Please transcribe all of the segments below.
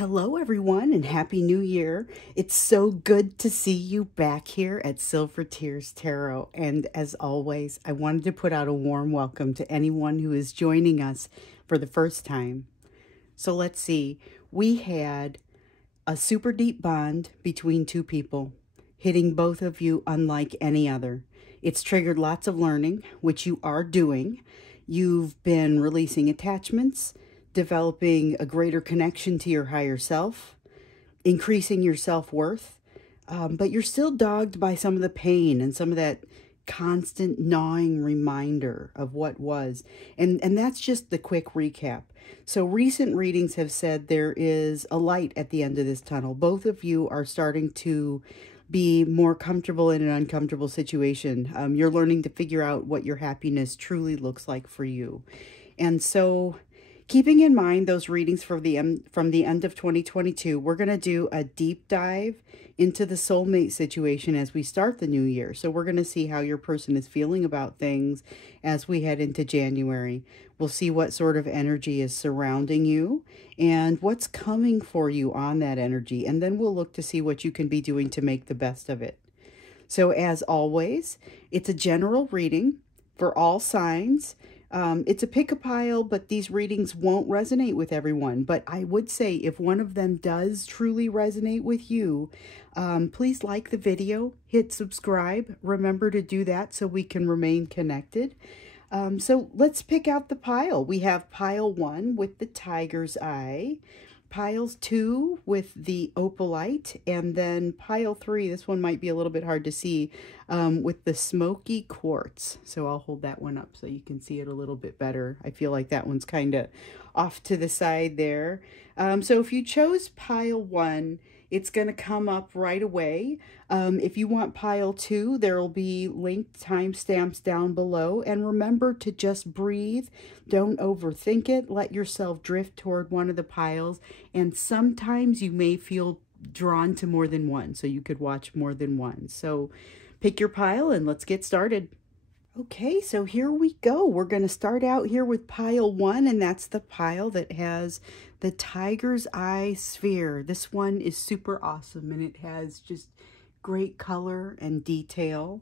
Hello, everyone, and Happy New Year. It's so good to see you back here at Silver Tears Tarot. And as always, I wanted to put out a warm welcome to anyone who is joining us for the first time. So let's see. We had a super deep bond between two people, hitting both of you unlike any other. It's triggered lots of learning, which you are doing. You've been releasing attachments, developing a greater connection to your higher self, increasing your self-worth, but you're still dogged by some of the pain and some of that constant gnawing reminder of what was. And that's just the quick recap. So recent readings have said there is a light at the end of this tunnel. Both of you are starting to be more comfortable in an uncomfortable situation. You're learning to figure out what your happiness truly looks like for you. And so, keeping in mind those readings from the end of 2022, we're going to do a deep dive into the soulmate situation as we start the new year. So we're going to see how your person is feeling about things as we head into January. We'll see what sort of energy is surrounding you and what's coming for you on that energy. And then we'll look to see what you can be doing to make the best of it. So as always, it's a general reading for all signs. It's a pick-a-pile, but these readings won't resonate with everyone. But I would say if one of them does truly resonate with you, please like the video, hit subscribe. Remember to do that so we can remain connected. So let's pick out the pile. We have pile 1 with the tiger's eye, piles 2 with the opalite, and then pile 3, this one might be a little bit hard to see, with the smoky quartz. So I'll hold that one up so you can see it a little bit better. I feel like that one's kind of off to the side there. So if you chose pile 1, it's going to come up right away. If you want pile 2, there will be linked timestamps down below. And remember to just breathe. Don't overthink it. Let yourself drift toward one of the piles. And sometimes you may feel drawn to more than one, so you could watch more than one. So pick your pile and let's get started. Okay, so here we go. We're going to start out here with pile 1, and that's the pile that has the tiger's eye sphere. This one is super awesome, and it has just great color and detail.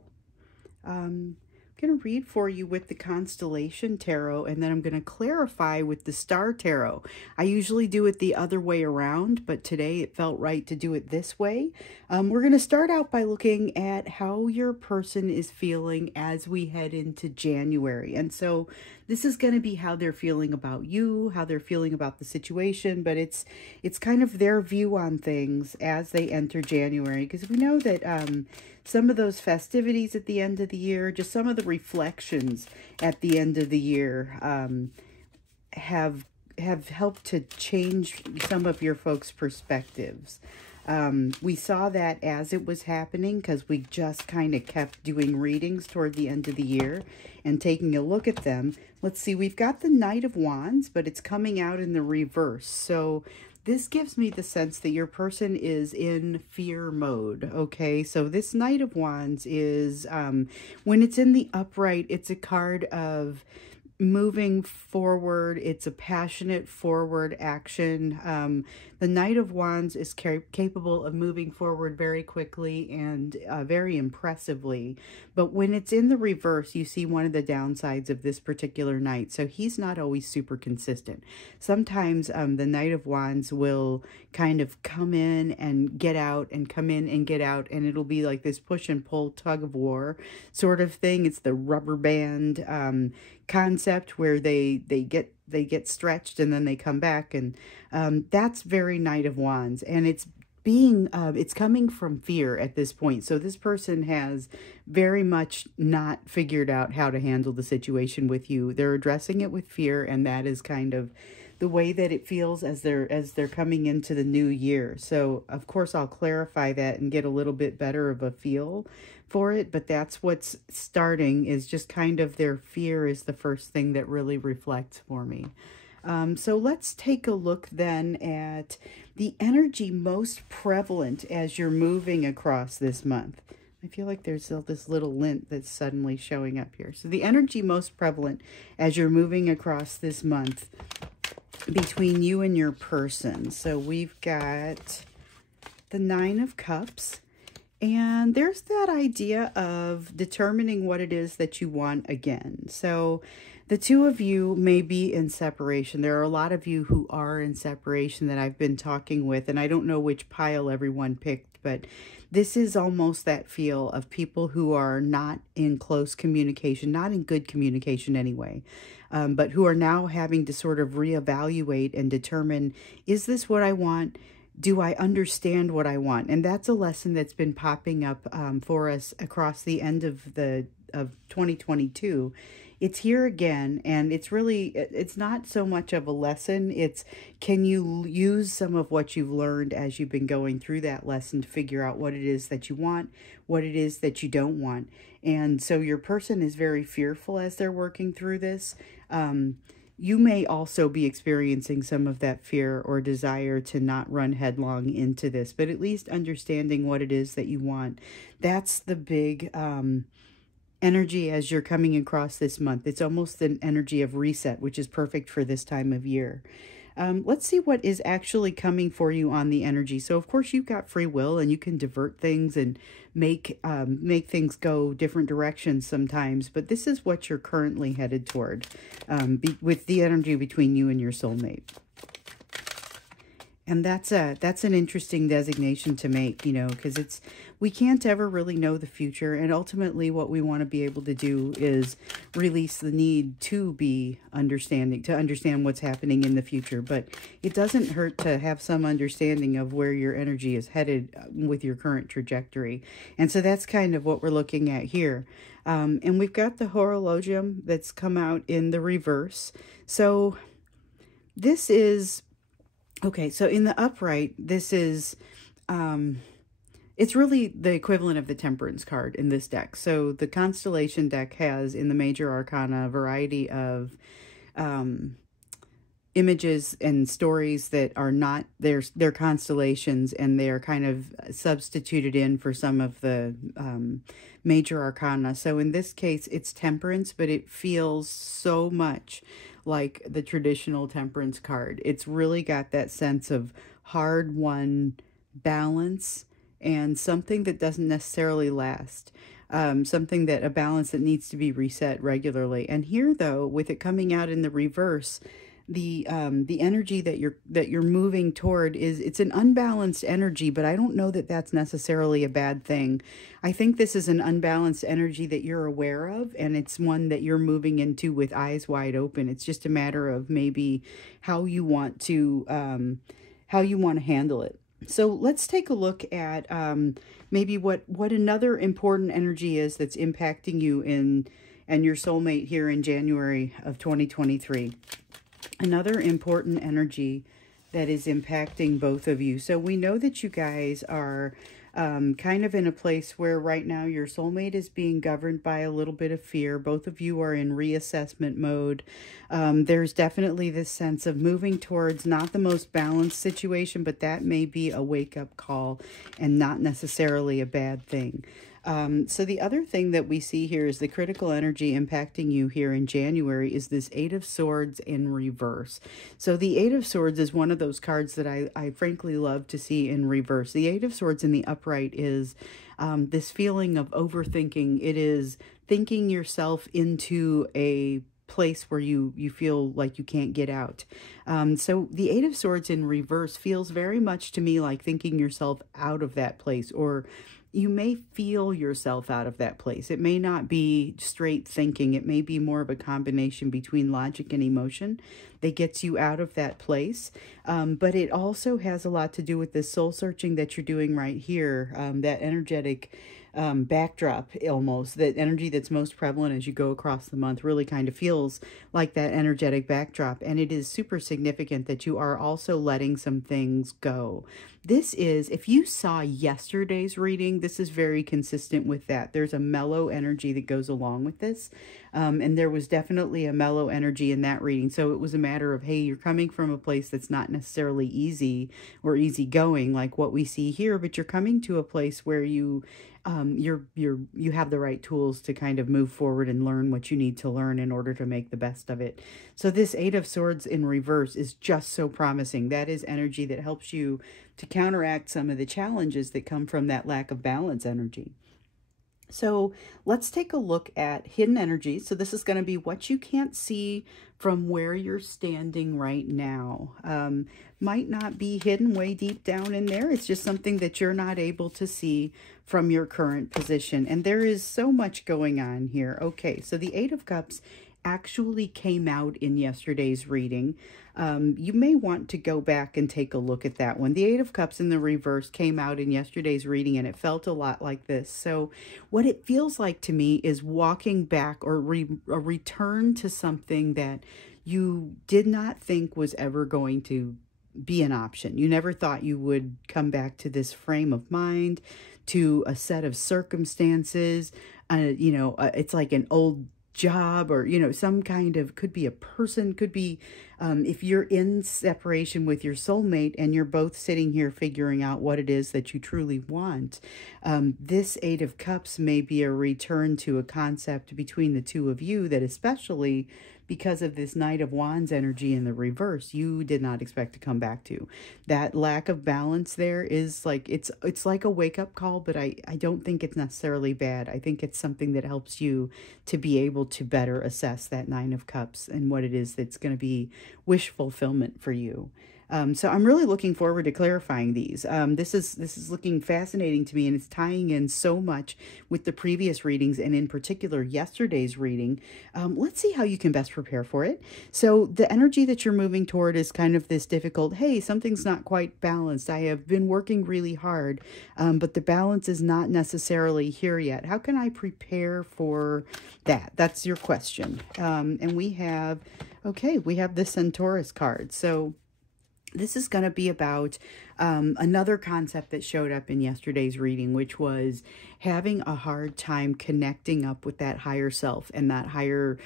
I'm going to read for you with the Constellation Tarot, and then I'm going to clarify with the Star Tarot. I usually do it the other way around, but today it felt right to do it this way. We're going to start out by looking at how your person is feeling as we head into January. And so this is going to be how they're feeling about you, how they're feeling about the situation, but it's kind of their view on things as they enter January, because we know that some of those festivities at the end of the year, just some of the reflections at the end of the year have helped to change some of your folks' perspectives. We saw that as it was happening because we just kind of kept doing readings toward the end of the year and taking a look at them. Let's see, we've got the Knight of Wands, but it's coming out in the reverse. So this gives me the sense that your person is in fear mode, okay? So this Knight of Wands is, when it's in the upright, it's a card of moving forward. It's a passionate forward action. The Knight of Wands is capable of moving forward very quickly and very impressively. But when it's in the reverse, you see one of the downsides of this particular knight. So he's not always super consistent. Sometimes the Knight of Wands will kind of come in and get out and come in and get out, and it'll be like this push and pull tug of war sort of thing. It's the rubber band concept where they get stretched and then they come back, and that's very Knight of Wands, and it's coming from fear at this point. So this person has very much not figured out how to handle the situation with you. They're addressing it with fear, and that is kind of the way that it feels as they're coming into the new year. So of course I'll clarify that and get a little bit better of a feel for it, but that's what's starting, is just kind of their fear is the first thing that really reflects for me. So let's take a look then at the energy most prevalent as you're moving across this month. I feel like there's this little lint that's suddenly showing up here. So the energy most prevalent as you're moving across this month between you and your person. So we've got the Nine of Cups. And there's that idea of determining what it is that you want again. So the two of you may be in separation. There are a lot of you who are in separation that I've been talking with, and I don't know which pile everyone picked, but this is almost that feel of people who are not in close communication, not in good communication anyway, but who are now having to sort of reevaluate and determine, is this what I want? Do I understand what I want? And that's a lesson that's been popping up for us across the end of 2022. It's here again, and it's not so much of a lesson. It's, can you use some of what you've learned as you've been going through that lesson to figure out what it is that you want, what it is that you don't want. And so your person is very fearful as they're working through this. You may also be experiencing some of that fear or desire to not run headlong into this, but at least understanding what it is that you want. That's the big energy as you're coming across this month. It's almost an energy of reset, which is perfect for this time of year. Let's see what is actually coming for you on the energy. So, of course, you've got free will, and you can divert things and make things go different directions sometimes. But this is what you're currently headed toward with the energy between you and your soulmate. And that's an interesting designation to make, you know, because we can't ever really know the future. And ultimately what we want to be able to do is release the need to be understanding, to understand what's happening in the future. But it doesn't hurt to have some understanding of where your energy is headed with your current trajectory. And so that's kind of what we're looking at here. And we've got the horologium that's come out in the reverse. So this is... okay, so in the upright, this is, it's really the equivalent of the Temperance card in this deck. So the Constellation deck has, in the Major Arcana, a variety of images and stories that are not, they're constellations, and they are kind of substituted in for some of the Major Arcana. So in this case, it's Temperance, but it feels so much like the traditional Temperance card. It's really got that sense of hard-won balance and something that doesn't necessarily last. Something that, a balance that needs to be reset regularly. And here, though, with it coming out in the reverse, the energy that you're moving toward it's an unbalanced energy, but I don't know that that's necessarily a bad thing. I think this is an unbalanced energy that you're aware of, and it's one that you're moving into with eyes wide open. It's just a matter of maybe how you want to handle it. So let's take a look at maybe what another important energy is that's impacting you and your soulmate here in January of 2023. Another important energy that is impacting both of you. So we know that you guys are kind of in a place where right now your soulmate is being governed by a little bit of fear. Both of you are in reassessment mode. There's definitely this sense of moving towards not the most balanced situation, but that may be a wake-up call and not necessarily a bad thing. So the other thing that we see here is the critical energy impacting you here in January is this Eight of Swords in reverse. So the Eight of Swords is one of those cards that I frankly love to see in reverse. The Eight of Swords in the upright is this feeling of overthinking. It is thinking yourself into a place where you feel like you can't get out. So the Eight of Swords in reverse feels very much to me like thinking yourself out of that place, or you may feel yourself out of that place. It may not be straight thinking. It may be more of a combination between logic and emotion that gets you out of that place. But it also has a lot to do with this soul searching that you're doing right here, that energetic backdrop, almost that energy that's most prevalent as you go across the month really kind of feels like that energetic backdrop. And it is super significant that you are also letting some things go. This is, if you saw yesterday's reading, this is very consistent with that. There's a mellow energy that goes along with this. And there was definitely a mellow energy in that reading. So it was a matter of, hey, you're coming from a place that's not necessarily easy or easygoing like what we see here, but you're coming to a place where you you have the right tools to kind of move forward and learn what you need to learn in order to make the best of it. So this Eight of Swords in reverse is just so promising. That is energy that helps you to counteract some of the challenges that come from that lack of balance energy. So let's take a look at hidden energy. So this is going to be what you can't see from where you're standing right now. Might not be hidden way deep down in there. It's just something that you're not able to see from your current position. And there is so much going on here. Okay, so the Eight of Cups actually came out in yesterday's reading. You may want to go back and take a look at that one. The Eight of Cups in the reverse came out in yesterday's reading, and it felt a lot like this. So what it feels like to me is walking back or a return to something that you did not think was ever going to be an option. You never thought you would come back to this frame of mind, to a set of circumstances. It's like an old job, or some kind of, could be a person, could be if you're in separation with your soulmate and you're both sitting here figuring out what it is that you truly want. This Eight of Cups may be a return to a concept between the two of you that, especially because of this Knight of Wands energy in the reverse, you did not expect to come back to. That lack of balance there is like, it's like a wake-up call, but I don't think it's necessarily bad. I think it's something that helps you to be able to better assess that Nine of Cups and what it is that's going to be wish fulfillment for you. So I'm really looking forward to clarifying these. This is looking fascinating to me, and it's tying in so much with the previous readings, and in particular yesterday's reading. Let's see how you can best prepare for it. So the energy that you're moving toward is kind of this difficult, hey, something's not quite balanced. I have been working really hard, but the balance is not necessarily here yet. How can I prepare for that? That's your question. And we have the Centaurus card. So this is going to be about another concept that showed up in yesterday's reading, which was having a hard time connecting up with that higher self and that higher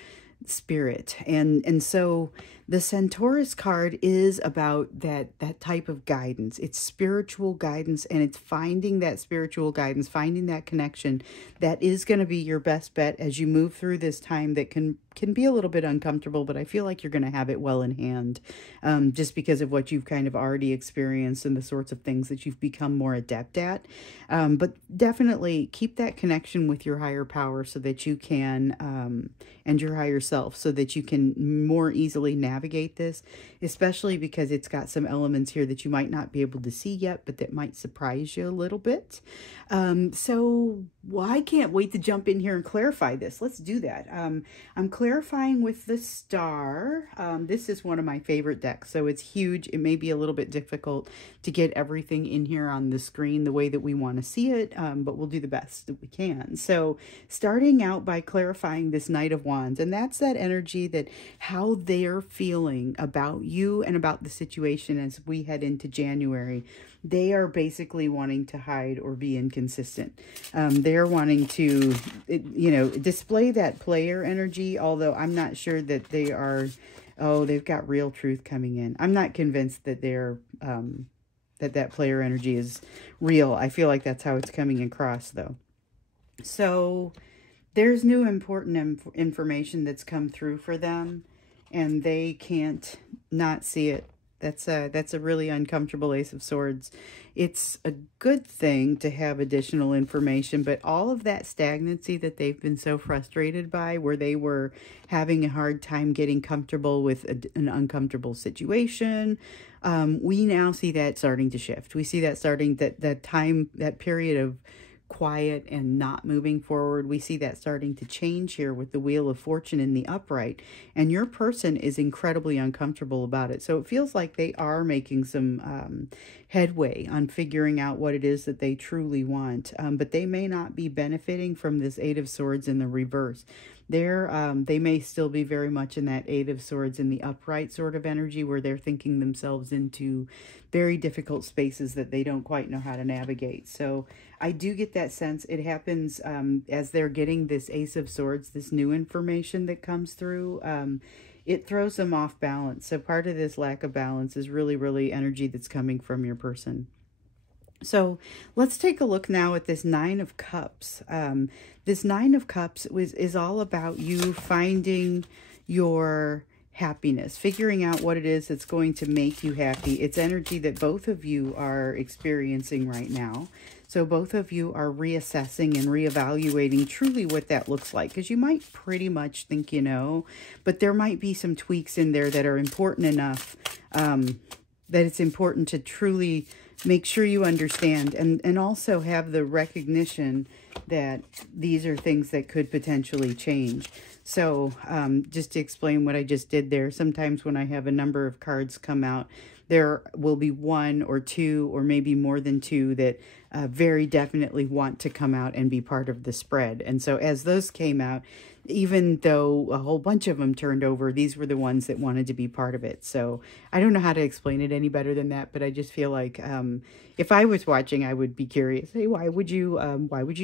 spirit. And so the Centaurus card is about that type of guidance. It's spiritual guidance, and it's finding that spiritual guidance, finding that connection that is going to be your best bet as you move through this time that can be a little bit uncomfortable, but I feel like you're going to have it well in hand, just because of what you've kind of already experienced and the sorts of things that you've become more adept at. But definitely keep that connection with your higher power so that you can, and your higher self, so that you can more easily navigate this, especially because it's got some elements here that you might not be able to see yet, but that might surprise you a little bit. So I can't wait to jump in here and clarify this. Let's do that. I'm clarifying with the Star. This is one of my favorite decks, so it's huge. It may be a little bit difficult to get everything in here on the screen the way that we want to see it, but we'll do the best that we can. So starting out by clarifying this Knight of Wands, and that's that energy, that how they're feeling about you and about the situation as we head into January. They are basically wanting to hide or be inconsistent. They're wanting to, display that player energy, although I'm not sure that they are, they've got real truth coming in. I'm not convinced that they're, that player energy is real. I feel like that's how it's coming across, though. So there's new important information that's come through for them, and they can't not see it. That's a really uncomfortable Ace of Swords. It's a good thing to have additional information, but all of that stagnancy that they've been so frustrated by, where they were having a hard time getting comfortable with an uncomfortable situation, we now see that starting to shift. We see that starting, that period of quiet and not moving forward. We see that starting to change here with the Wheel of Fortune in the upright, and your person is incredibly uncomfortable about it. So it feels like they are making some headway on figuring out what it is that they truly want, but they may not be benefiting from this Eight of Swords in the reverse. They may still be very much in that Eight of Swords in the upright sort of energy, where they're thinking themselves into very difficult spaces that they don't quite know how to navigate. So I do get that sense. It happens as they're getting this Ace of Swords, this new information that comes through. It throws them off balance. So part of this lack of balance is really, really energy that's coming from your person. So let's take a look now at this Nine of Cups. This Nine of Cups is all about you finding your happiness, figuring out what it is that's going to make you happy. It's energy that both of you are experiencing right now. So both of you are reassessing and reevaluating truly what that looks like, because you might pretty much think you know, but there might be some tweaks in there that are important enough that it's important to truly make sure you understand, and also have the recognition that these are things that could potentially change. So just to explain what I just did there, sometimes when I have a number of cards come out, there will be one or two or maybe more than two that very definitely want to come out and be part of the spread. And so as those came out, even though a whole bunch of them turned over, these were the ones that wanted to be part of it. So I don't know how to explain it any better than that, but I just feel like if I was watching, I would be curious. Hey, why would you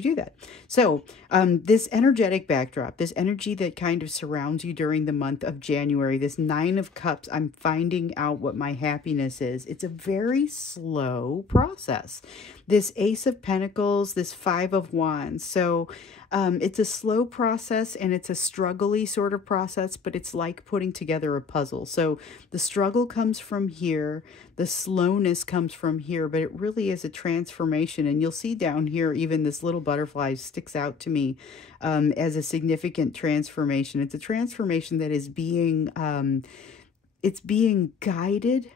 do that? So this energetic backdrop, this energy that kind of surrounds you during the month of January, this Nine of Cups, I'm finding out what my happiness is. It's a very slow process. This Ace of Pentacles, this Five of Wands. So it's a slow process, and it's a struggly sort of process, but it's like putting together a puzzle. So the struggle comes from here, the slowness comes from here, but it really is a transformation. And you'll see down here, even this little butterfly sticks out to me as a significant transformation. It's a transformation that is being, it's being guided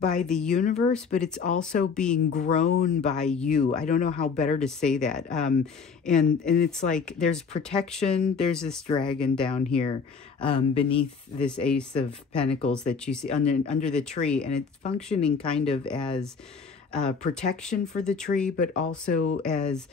by the universe, but it's also being grown by you. I don't know how better to say that. And it's like there's protection. There's this dragon down here beneath this Ace of Pentacles that you see under the tree, and it's functioning kind of as protection for the tree, but also as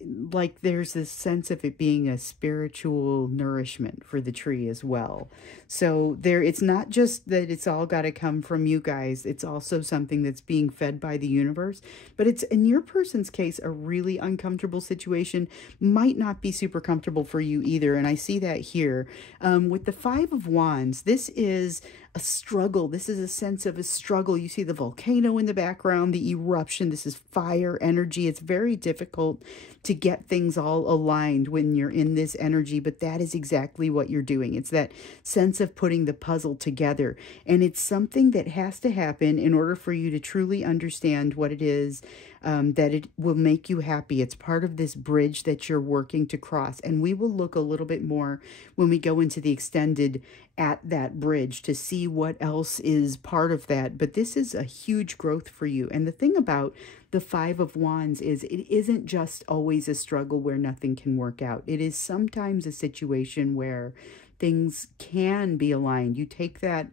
like there's this sense of it being a spiritual nourishment for the tree as well. So it's not just that it's all got to come from you guys. It's also something that's being fed by the universe. But it's, in your person's case, a really uncomfortable situation. Might not be super comfortable for you either. And I see that here. With the Five of Wands, this is a struggle. This is a sense of a struggle. You see the volcano in the background, the eruption. This is fire energy. It's very difficult to get things all aligned when you're in this energy, but that is exactly what you're doing. It's that sense of putting the puzzle together, and it's something that has to happen in order for you to truly understand what it is that it will make you happy. It's part of this bridge that you're working to cross, and we will look a little bit more when we go into the extended at that bridge to see what else is part of that. But this is a huge growth for you. And the thing about the Five of Wands is it isn't just always a struggle where nothing can work out. It is sometimes a situation where things can be aligned. You take that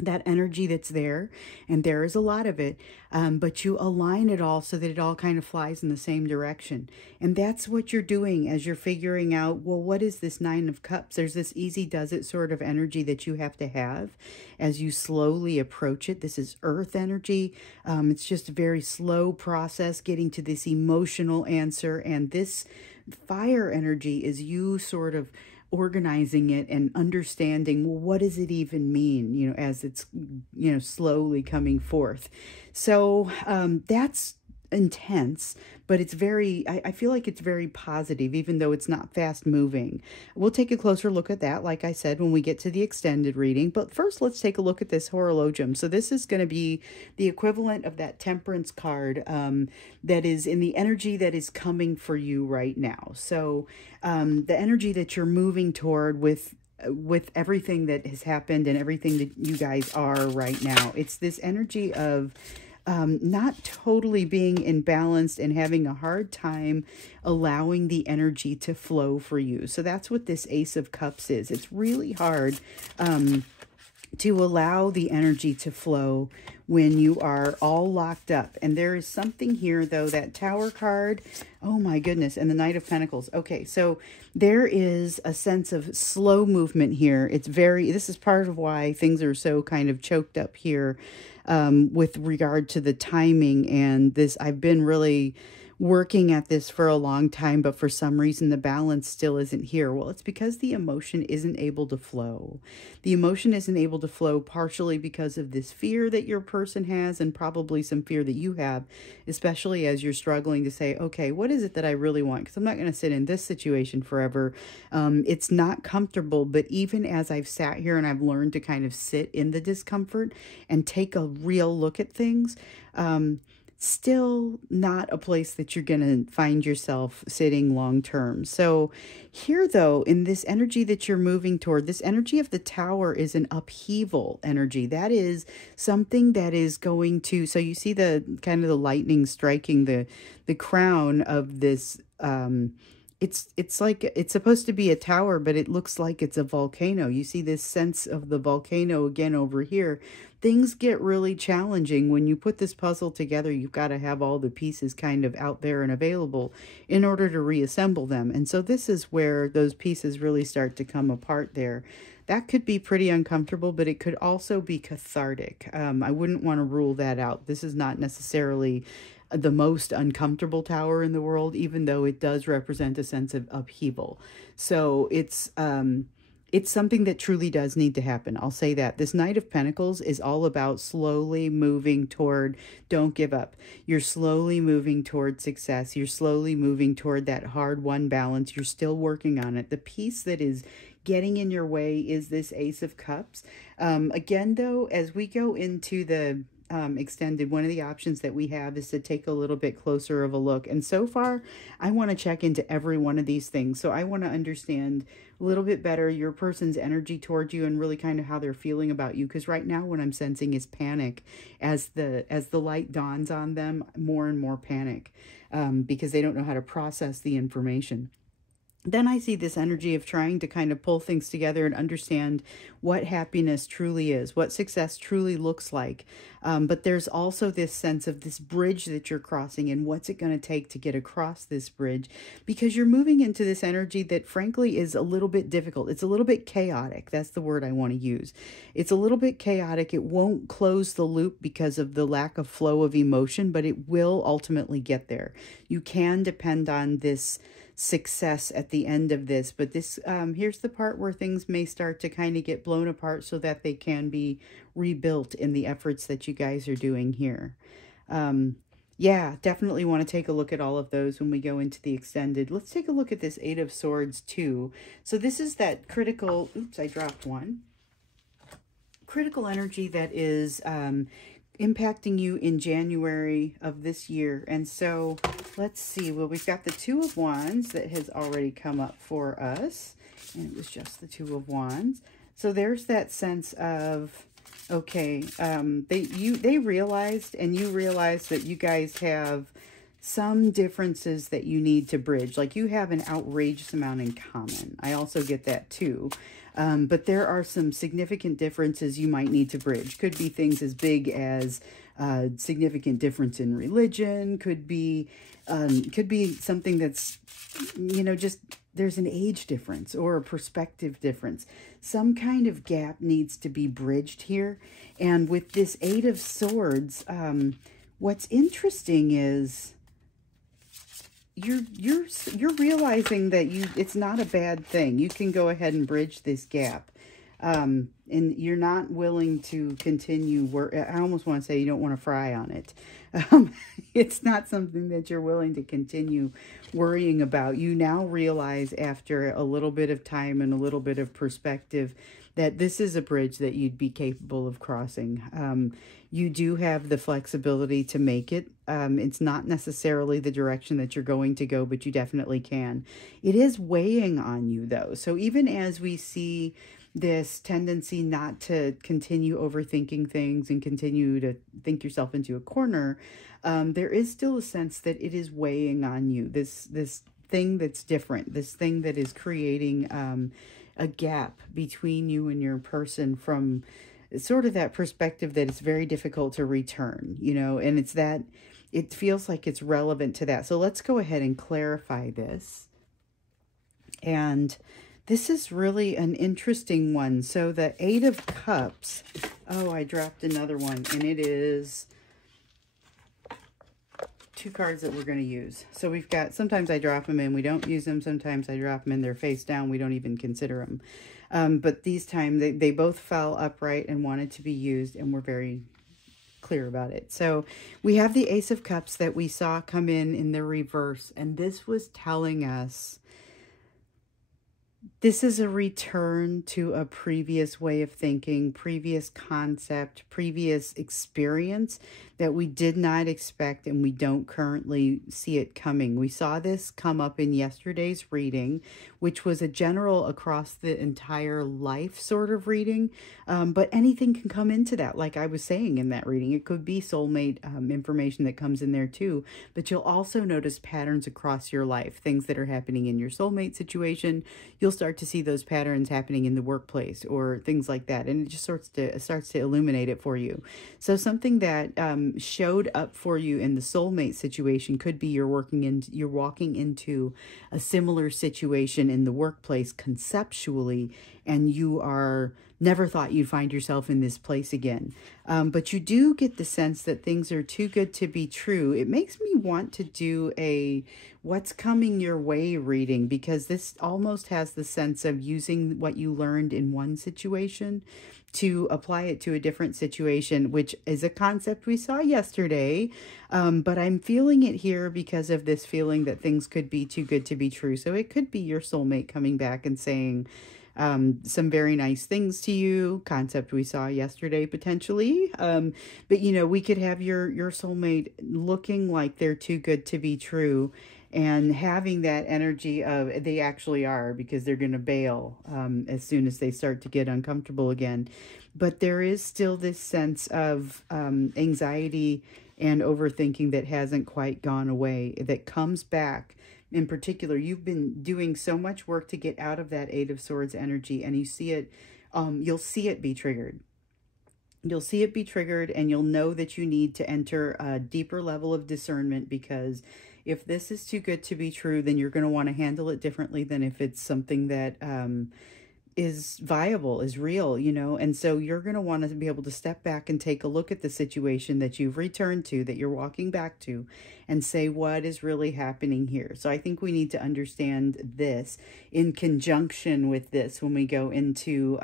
that energy that's there, and there is a lot of it, but you align it all so that it all kind of flies in the same direction. And that's what you're doing as you're figuring out, well, what is this Nine of Cups? There's this easy does it sort of energy that you have to have as you slowly approach it. This is earth energy. It's just a very slow process getting to this emotional answer, and this fire energy is you sort of organizing it and understanding, well, what does it even mean, as it's, slowly coming forth. So that's intense, but it's very, I feel like it's very positive, even though it's not fast moving. We'll take a closer look at that, like I said, when we get to the extended reading. But first, let's take a look at this horologium. So this is going to be the equivalent of that Temperance card that is in the energy that is coming for you right now. So the energy that you're moving toward with everything that has happened and everything that you guys are right now. It's this energy of not totally being imbalanced and having a hard time allowing the energy to flow for you. So that's what this Ace of Cups is. It's really hard to allow the energy to flow when you are all locked up. And there is something here, though, that Tower card, oh my goodness, and the Knight of Pentacles. Okay, so there is a sense of slow movement here. This is part of why things are so kind of choked up here with regard to the timing and this. I've been really working at this for a long time, but for some reason the balance still isn't here. Well, it's because the emotion isn't able to flow. The emotion isn't able to flow partially because of this fear that your person has, and probably some fear that you have, especially as you're struggling to say, okay, what is it that I really want? Because I'm not going to sit in this situation forever. It's not comfortable, but even as I've sat here and I've learned to kind of sit in the discomfort and take a real look at things, still not a place that you're going to find yourself sitting long term. So here, though, in this energy that you're moving toward, this energy of the Tower is an upheaval energy. That is something that is going to, so you see the kind of the lightning striking the crown of this, it's like it's supposed to be a tower, but it looks like it's a volcano. You see this sense of the volcano again over here. Things get really challenging when you put this puzzle together. You've got to have all the pieces kind of out there and available in order to reassemble them. And so this is where those pieces really start to come apart there. That could be pretty uncomfortable, but it could also be cathartic. I wouldn't want to rule that out. This is not necessarily the most uncomfortable tower in the world, even though it does represent a sense of upheaval. So it's something that truly does need to happen. I'll say that. This Knight of Pentacles is all about slowly moving toward, don't give up. You're slowly moving toward success. You're slowly moving toward that hard-won balance. You're still working on it. The piece that is getting in your way is this Ace of Cups. Again, though, as we go into the extended, one of the options that we have is to take a little bit closer of a look. And so far, I want to check into every one of these things. So I want to understand a little bit better your person's energy towards you and really kind of how they're feeling about you. Because right now what I'm sensing is panic. As the light dawns on them, more and more panic, because they don't know how to process the information. Then I see this energy of trying to kind of pull things together and understand what happiness truly is, what success truly looks like. But there's also this sense of this bridge that you're crossing and what's it going to take to get across this bridge, because you're moving into this energy that frankly is a little bit difficult. It's a little bit chaotic. That's the word I want to use. It's a little bit chaotic. It won't close the loop because of the lack of flow of emotion, but it will ultimately get there. You can depend on this success at the end of this, but this here's the part where things may start to kind of get blown apart so that they can be rebuilt in the efforts that you guys are doing here. Yeah, definitely want to take a look at all of those when we go into the extended. Let's take a look at this Eight of Swords too. So this is that critical, oops, I dropped one. Critical energy that is impacting you in January of this year. And so let's see, well, we've got the Two of Wands that has already come up for us, and it was just the Two of Wands. So there's that sense of, okay, they realized, and you realized that you guys have some differences that you need to bridge. Like you have an outrageous amount in common. I also get that too. But there are some significant differences you might need to bridge. Could be things as big as significant difference in religion. Could be something that's, you know, just there's an age difference or a perspective difference. Some kind of gap needs to be bridged here. And with this Eight of Swords, what's interesting is you're realizing that it's not a bad thing. You can go ahead and bridge this gap. And you're not willing to continue I almost want to say you don't want to fry on it. It's not something that you're willing to continue worrying about. You now realize after a little bit of time and a little bit of perspective that this is a bridge that you'd be capable of crossing. You do have the flexibility to make it. It's not necessarily the direction that you're going to go, but you definitely can. It is weighing on you, though. So even as we see this tendency not to continue overthinking things and continue to think yourself into a corner, there is still a sense that it is weighing on you. This thing that's different, this thing that is creating a gap between you and your person from sort of that perspective that it's very difficult to return, you know, and it's that it feels like it's relevant to that. So let's go ahead and clarify this. And this is really an interesting one. So the Eight of Cups, oh, I dropped another one, and it is two cards that we're going to use. So we've got, sometimes I drop them in, we don't use them. Sometimes I drop them in, they're face down, we don't even consider them. But these time they both fell upright and wanted to be used, and we're very clear about it. So we have the Ace of Cups that we saw come in the reverse, and this was telling us this is a return to a previous way of thinking, previous concept, previous experience that we did not expect, and we don't currently see it coming. We saw this come up in yesterday's reading, which was a general across the entire life sort of reading, but anything can come into that. Like I was saying in that reading, it could be soulmate information that comes in there too, but you'll also notice patterns across your life, things that are happening in your soulmate situation. You'll start to see those patterns happening in the workplace or things like that, and it just starts to illuminate it for you. So something that showed up for you in the soulmate situation could be you're walking into a similar situation in the workplace conceptually, and you are never thought you'd find yourself in this place again. But you do get the sense that things are too good to be true. It makes me want to do a what's coming your way reading, because this almost has the sense of using what you learned in one situation to apply it to a different situation, which is a concept we saw yesterday. But I'm feeling it here because of this feeling that things could be too good to be true. So it could be your soulmate coming back and saying some very nice things to you, concept we saw yesterday potentially. But you know, we could have your soulmate looking like they're too good to be true, and having that energy of they actually are, because they're going to bail as soon as they start to get uncomfortable again. But there is still this sense of anxiety and overthinking that hasn't quite gone away, that comes back. In particular, you've been doing so much work to get out of that Eight of Swords energy, and you see it, you'll see it be triggered. You'll see it be triggered, and you'll know that you need to enter a deeper level of discernment, because if this is too good to be true, then you're going to want to handle it differently than if it's something that is viable, is real, you know. And so you're going to want to be able to step back and take a look at the situation that you've returned to, that you're walking back to, and say, what is really happening here? So I think we need to understand this in conjunction with this when we go into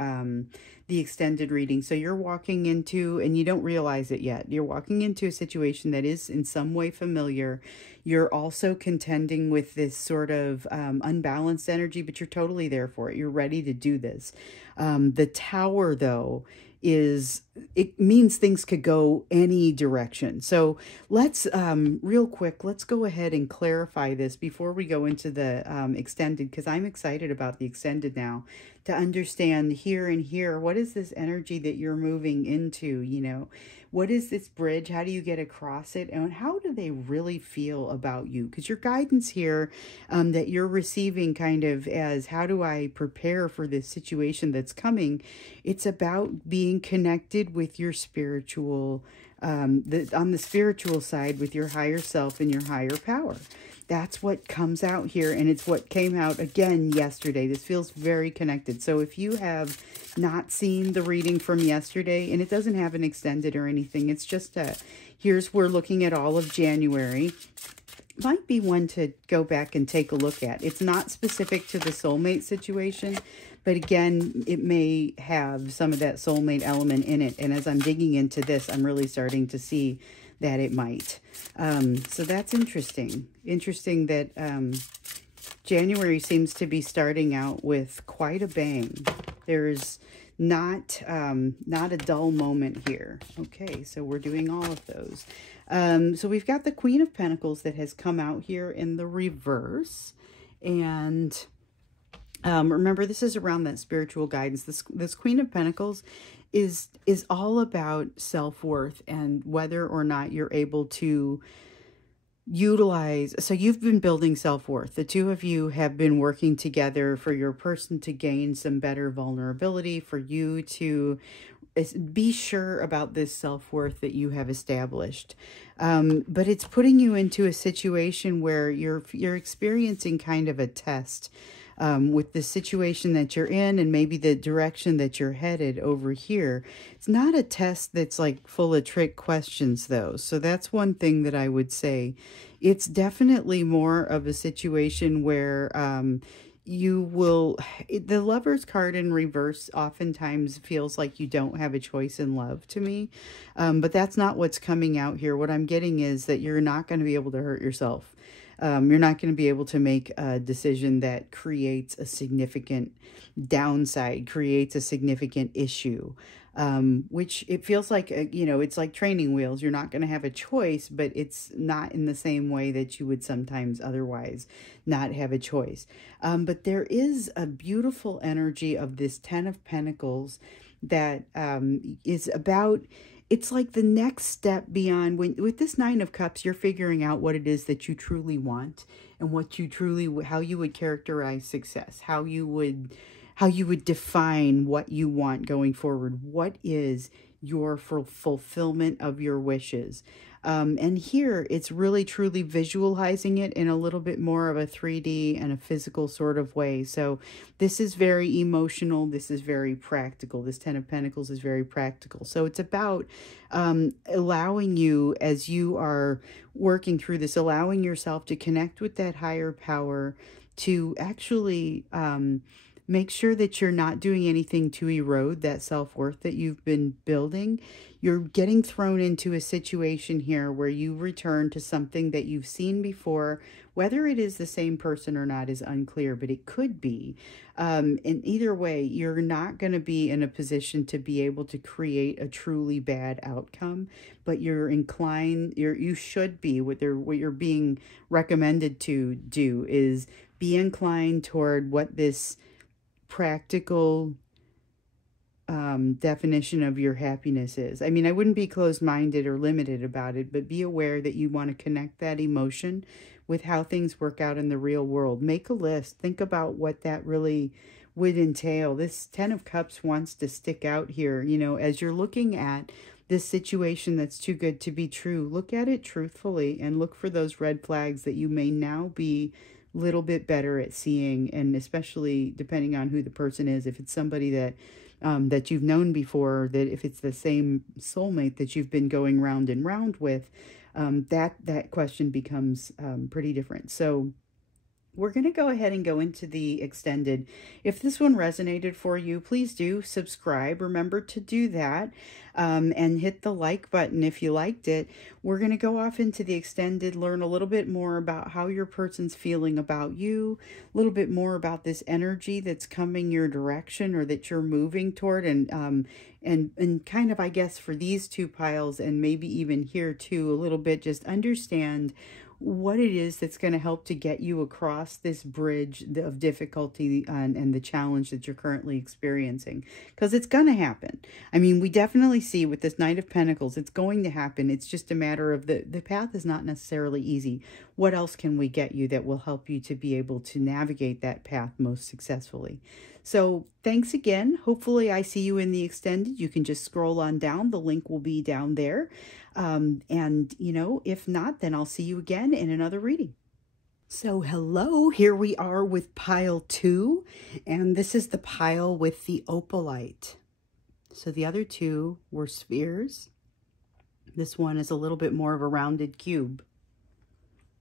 the extended reading. So you're walking into, and you don't realize it yet, you're walking into a situation that is in some way familiar. You're also contending with this sort of unbalanced energy, but you're totally there for it. You're ready to do this. The Tower, though, it means things could go any direction. So let's real quick, let's go ahead and clarify this before we go into the extended, because I'm excited about the extended now, to understand here and here, what is this energy that you're moving into, you know? What is this bridge? How do you get across it? And how do they really feel about you? Because your guidance here that you're receiving kind of as, how do I prepare for this situation that's coming? It's about being connected with your spiritual, on the spiritual side, with your higher self and your higher power. That's what comes out here, and it's what came out again yesterday. This feels very connected. So if you have not seen the reading from yesterday, and it doesn't have an extended or anything, it's just we're looking at all of January. Might be one to go back and take a look at. It's not specific to the soulmate situation, but again, it may have some of that soulmate element in it. And as I'm digging into this, I'm really starting to see that it might. So that's interesting. Interesting that January seems to be starting out with quite a bang. There's not a dull moment here. Okay, so we're doing all of those. So we've got the Queen of Pentacles that has come out here in the reverse. And remember, this is around that spiritual guidance. This Queen of Pentacles is all about self-worth and whether or not you're able to utilize. So you've been building self-worth. The two of you have been working together for your person to gain some better vulnerability, for you to be sure about this self-worth that you have established. But it's putting you into a situation where you're experiencing kind of a test. with the situation that you're in and maybe the direction that you're headed over here. It's not a test that's like full of trick questions, though. So that's one thing that I would say. It's definitely more of a situation where you will, the Lover's card in reverse oftentimes feels like you don't have a choice in love to me. But that's not what's coming out here. What I'm getting is that you're not going to be able to hurt yourself. You're not going to be able to make a decision that creates a significant downside, creates a significant issue, which it feels like, it's like training wheels. You're not going to have a choice, but it's not in the same way that you would sometimes otherwise not have a choice. But there is a beautiful energy of this Ten of Pentacles that is about, it's like the next step beyond. With this Nine of Cups, you're figuring out what it is that you truly want and what you truly, how you would characterize success, how you would define what you want going forward. What is your fulfillment of your wishes? And here it's really truly visualizing it in a little bit more of a 3D and a physical sort of way. So this is very emotional. This is very practical. This Ten of Pentacles is very practical. So it's about allowing you, as you are working through this, allowing yourself to connect with that higher power, to actually make sure that you're not doing anything to erode that self-worth that you've been building. You're getting thrown into a situation here where you return to something that you've seen before. Whether it is the same person or not is unclear, but it could be. And either way, you're not going to be in a position to be able to create a truly bad outcome, but you're inclined, you should be, what you're being recommended to do is be inclined toward what this practical definition of your happiness is. I mean, I wouldn't be closed-minded or limited about it, but be aware that you want to connect that emotion with how things work out in the real world. Make a list. Think about what that really would entail. This Ten of Cups wants to stick out here. As you're looking at this situation that's too good to be true, look at it truthfully and look for those red flags that you may now be little bit better at seeing, and especially depending on who the person is. If it's somebody that that you've known before, that if it's the same soulmate that you've been going round and round with, that question becomes pretty different. So we're going to go ahead and go into the extended. If this one resonated for you, please do subscribe. Remember to do that, and hit the like button if you liked it. We're going to go off into the extended, learn a little bit more about how your person's feeling about you, a little bit more about this energy that's coming your direction or that you're moving toward, and kind of, I guess, for these two piles, and maybe even here too, a little bit, just understand what it is that's going to help to get you across this bridge of difficulty and the challenge that you're currently experiencing. Because it's going to happen. I mean, we definitely see with this Knight of Pentacles, it's going to happen. It's just a matter of the path is not necessarily easy. What else can we get you that will help you to be able to navigate that path most successfully? So thanks again. Hopefully I see you in the extended. You can just scroll on down. The link will be down there. And, if not, then I'll see you again in another reading. So hello, here we are with pile 2, and this is the pile with the opalite. So the other two were spheres. This one is a little bit more of a rounded cube.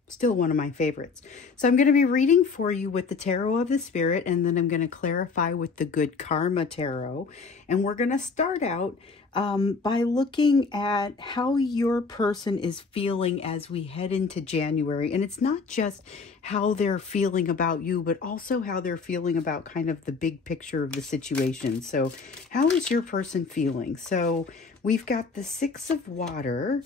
Still one of my favorites. So I'm going to be reading for you with the Tarot of the Spirit, and then I'm going to clarify with the Good Karma Tarot. And we're going to start out by looking at how your person is feeling as we head into January. And it's not just how they're feeling about you, but also how they're feeling about kind of the big picture of the situation. So how is your person feeling? So we've got the Six of Water.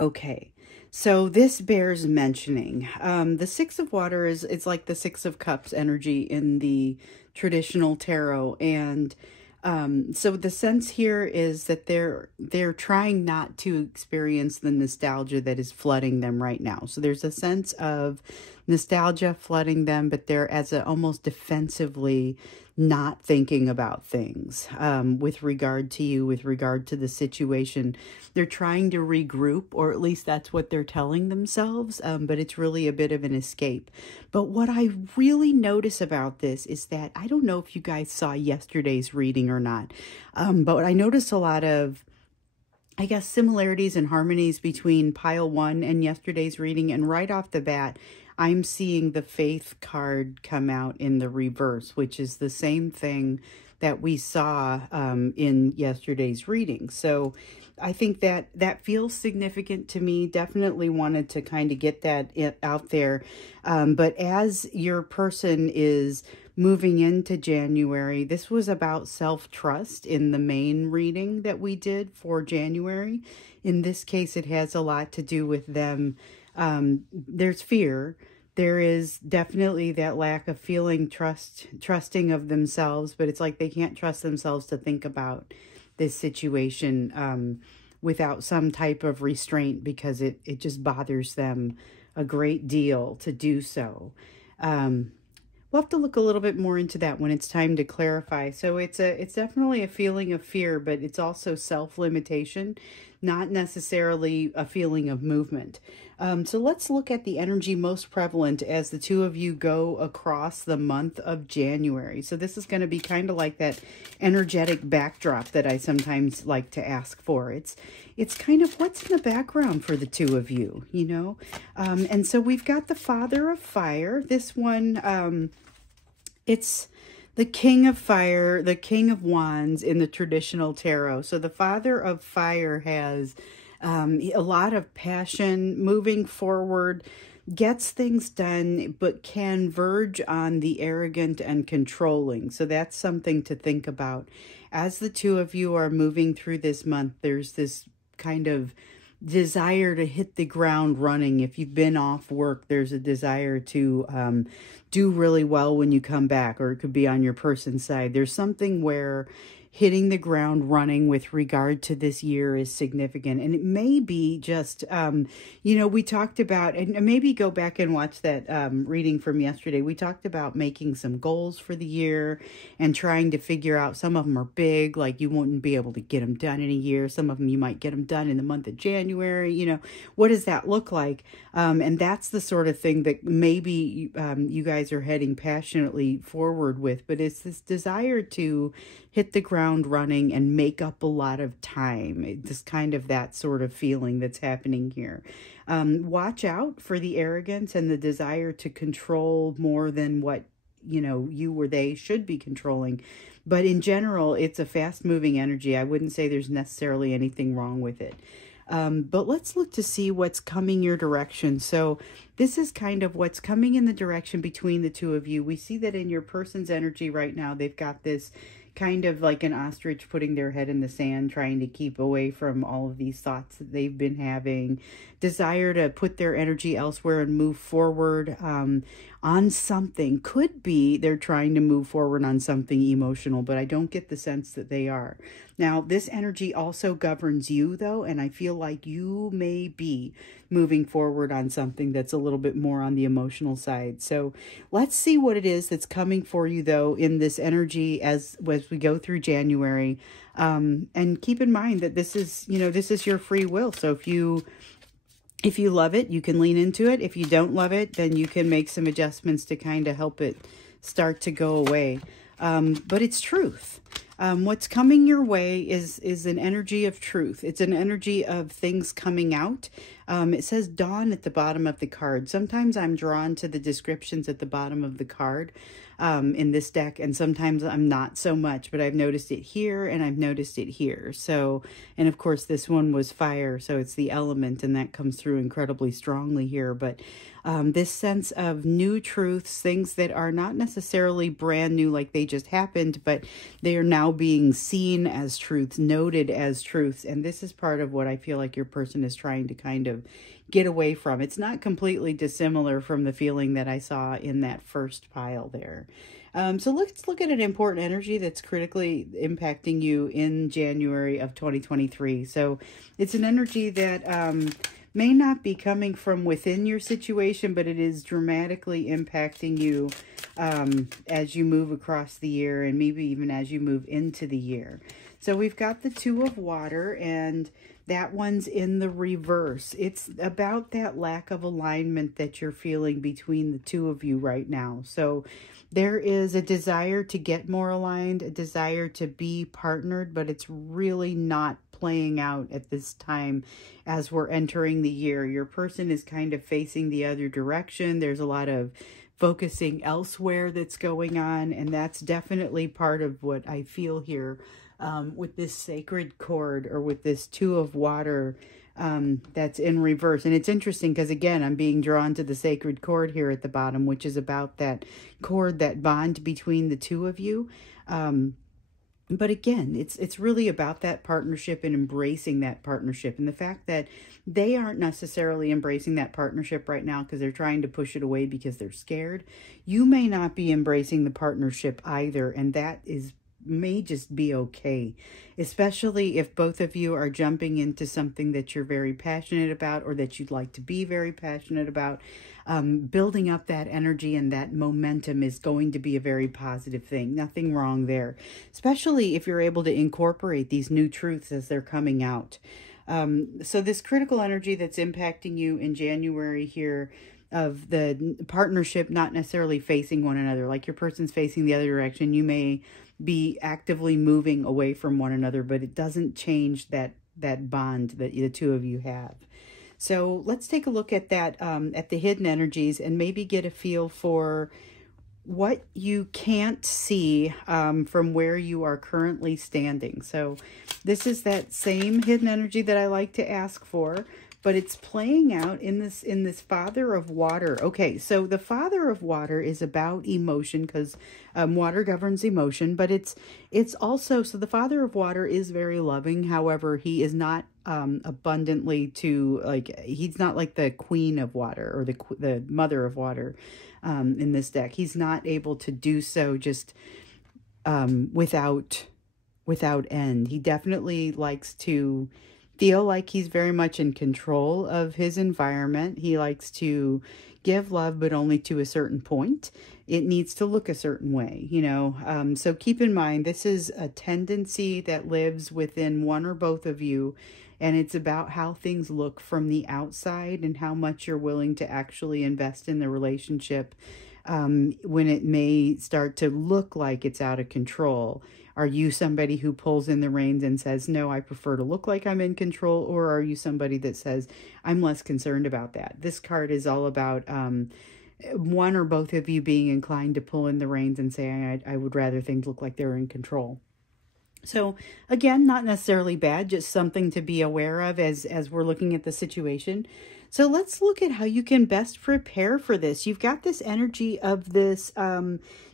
Okay. So this bears mentioning. The Six of Water it's like the Six of Cups energy in the traditional tarot, and so the sense here is that they're trying not to experience the nostalgia that is flooding them right now. So there's a sense of nostalgia flooding them, but they're as a almost defensively not thinking about things with regard to you, with regard to the situation. They're trying to regroup, or at least that's what they're telling themselves, but it's really a bit of an escape. But what I really notice about this is that, I don't know if you guys saw yesterday's reading or not, but I noticed a lot of, I guess, similarities and harmonies between pile one and yesterday's reading. And right off the bat, I'm seeing the Faith card come out in the reverse, which is the same thing that we saw in yesterday's reading. So I think that feels significant to me. Definitely wanted to kind of get that out there. But as your person is moving into January, this was about self-trust in the main reading that we did for January. In this case, it has a lot to do with them. There's fear. There is definitely that lack of feeling trusting of themselves, but it's like they can't trust themselves to think about this situation without some type of restraint, because it just bothers them a great deal to do so. We'll have to look a little bit more into that when it's time to clarify. So it's definitely a feeling of fear, but it's also self-limitation, not necessarily a feeling of movement. So let's look at the energy most prevalent as the two of you go across the month of January. So this is going to be kind of like that energetic backdrop that I sometimes like to ask for. It's kind of what's in the background for the two of you, you know? And so we've got the Father of Fire. This one, it's the King of Fire, the King of Wands in the traditional tarot. So the Father of Fire has a lot of passion, moving forward, gets things done, but can verge on the arrogant and controlling. So that's something to think about. As the two of you are moving through this month, there's this kind of desire to hit the ground running. If you've been off work, there's a desire to do really well when you come back, or it could be on your person's side. There's something where hitting the ground running with regard to this year is significant. And it may be just, you know, we talked about, and maybe go back and watch that reading from yesterday. We talked about making some goals for the year and trying to figure out, some of them are big, like you wouldn't be able to get them done in a year. Some of them you might get them done in the month of January. You know, what does that look like? And that's the sort of thing that maybe you guys are heading passionately forward with, but it's this desire to hit the ground running and make up a lot of time. Just kind of that sort of feeling that's happening here. Watch out for the arrogance and the desire to control more than what, you know, you or they should be controlling. But in general, it's a fast-moving energy. I wouldn't say there's necessarily anything wrong with it. But let's look to see what's coming your direction. So this is kind of what's coming in the direction between the two of you. We see that in your person's energy right now, they've got this kind of like an ostrich putting their head in the sand, trying to keep away from all of these thoughts that they've been having, desire to put their energy elsewhere and move forward on something. Could be they're trying to move forward on something emotional, but I don't get the sense that they are. Now, this energy also governs you, though, and I feel like you may be moving forward on something that's a little bit more on the emotional side. So let's see what it is that's coming for you, though, in this energy as we go through January. And keep in mind that this is, you know, this is your free will. So if you love it, you can lean into it. If you don't love it, then you can make some adjustments to kind of help it start to go away. But it's truth. What's coming your way is an energy of truth. It's an energy of things coming out. It says dawn at the bottom of the card. Sometimes I'm drawn to the descriptions at the bottom of the card in this deck, and sometimes I'm not so much, but I've noticed it here and I've noticed it here. So, and of course this one was fire, so it's the element, and that comes through incredibly strongly here. But this sense of new truths, things that are not necessarily brand new, like they just happened, but they are now being seen as truths, noted as truths. And this is part of what I feel like your person is trying to kind of get away from. It's not completely dissimilar from the feeling that I saw in that first pile there. So let's look at an important energy that's critically impacting you in January of 2023. So it's an energy that may not be coming from within your situation, but it is dramatically impacting you as you move across the year, and maybe even as you move into the year. So we've got the Two of Water, and that one's in the reverse. It's about that lack of alignment that you're feeling between the two of you right now. So there is a desire to get more aligned, a desire to be partnered, but it's really not playing out at this time as we're entering the year. Your person is kind of facing the other direction. There's a lot of focusing elsewhere that's going on, and that's definitely part of what I feel here with this sacred cord, or with this Two of Water that's in reverse. And it's interesting because, again, I'm being drawn to the sacred cord here at the bottom, which is about that cord, that bond between the two of you. But again, it's really about that partnership and embracing that partnership. And the fact that they aren't necessarily embracing that partnership right now because they're trying to push it away because they're scared. You may not be embracing the partnership either, and that may just be okay, especially if both of you are jumping into something that you're very passionate about, or that you'd like to be very passionate about. Building up that energy and that momentum is going to be a very positive thing. Nothing wrong there, especially if you're able to incorporate these new truths as they're coming out. So this critical energy that's impacting you in January here, of the partnership not necessarily facing one another, like your person's facing the other direction, you may be actively moving away from one another, but it doesn't change that bond that the two of you have. So let's take a look at that, at the hidden energies, and maybe get a feel for what you can't see from where you are currently standing. So this is that same hidden energy that I like to ask for, but it's playing out in this Father of Water. Okay, so the Father of Water is about emotion, because water governs emotion, but it's also, so the Father of Water is very loving. However, he is not abundantly to, like, he's not like the Queen of Water, or the Mother of Water in this deck. He's not able to do so just without end. He definitely likes to feel like he's very much in control of his environment. He likes to give love, but only to a certain point. It needs to look a certain way, you know. So keep in mind, this is a tendency that lives within one or both of you, and it's about how things look from the outside and how much you're willing to actually invest in the relationship when it may start to look like it's out of control. Are you somebody who pulls in the reins and says, no, I prefer to look like I'm in control? Or are you somebody that says, I'm less concerned about that? This card is all about one or both of you being inclined to pull in the reins and say, I would rather things look like they're in control. So again, not necessarily bad, just something to be aware of as we're looking at the situation. So let's look at how you can best prepare for this. You've got this energy of this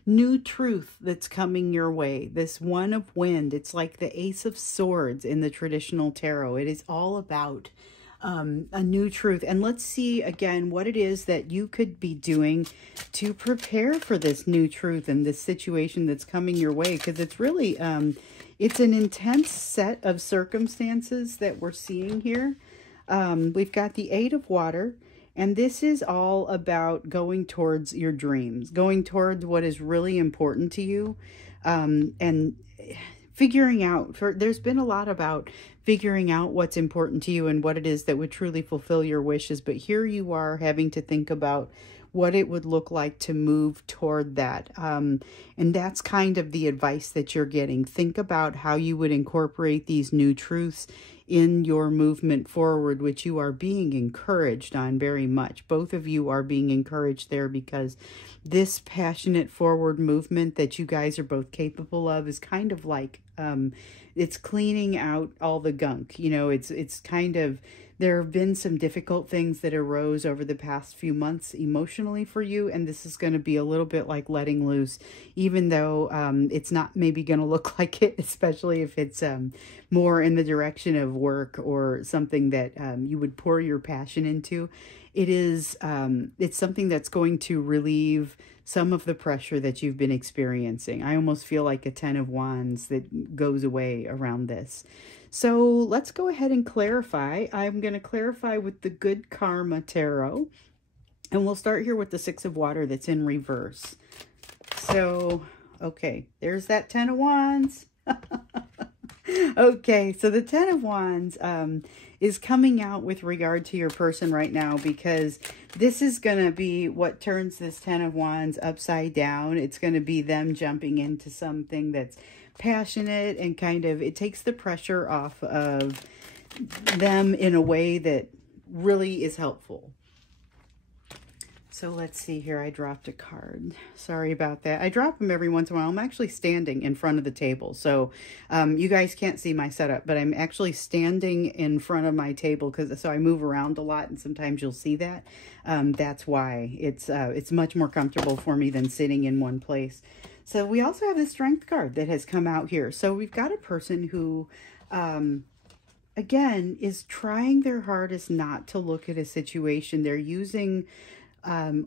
new truth that's coming your way, this One of Wind. It's like the Ace of Swords in the traditional tarot. It is all about a new truth. And let's see again what it is that you could be doing to prepare for this new truth and this situation that's coming your way, because it's really it's an intense set of circumstances that we're seeing here. We've got the Eight of Water, and this is all about going towards your dreams, going towards what is really important to you, and figuring out, there's been a lot about figuring out what's important to you and what it is that would truly fulfill your wishes. But here you are having to think about what it would look like to move toward that. And that's kind of the advice that you're getting. Think about how you would incorporate these new truths in your movement forward, which you are being encouraged on very much. Both of you are being encouraged there, because this passionate forward movement that you guys are both capable of is kind of like, it's cleaning out all the gunk. You know, it's kind of, there have been some difficult things that arose over the past few months emotionally for you, and this is going to be a little bit like letting loose, even though it's not maybe going to look like it, especially if it's more in the direction of work or something that you would pour your passion into. It is, it's something that's going to relieve some of the pressure that you've been experiencing. I almost feel like a 10 of Wands that goes away around this. So let's go ahead and clarify. I'm going to clarify with the Good Karma Tarot. And we'll start here with the Six of Water that's in reverse. So, okay, there's that 10 of Wands. Okay, so the 10 of Wands is coming out with regard to your person right now, because this is going to be what turns this 10 of Wands upside down. It's going to be them jumping into something that's passionate and kind of, it takes the pressure off of them in a way that really is helpful. So let's see here. I dropped a card. Sorry about that. I drop them every once in a while. I'm actually standing in front of the table. So you guys can't see my setup, but I'm actually standing in front of my table so I move around a lot, and sometimes you'll see that. That's why it's much more comfortable for me than sitting in one place. So we also have the Strength card that has come out here. So we've got a person who, again, is trying their hardest not to look at a situation. They're using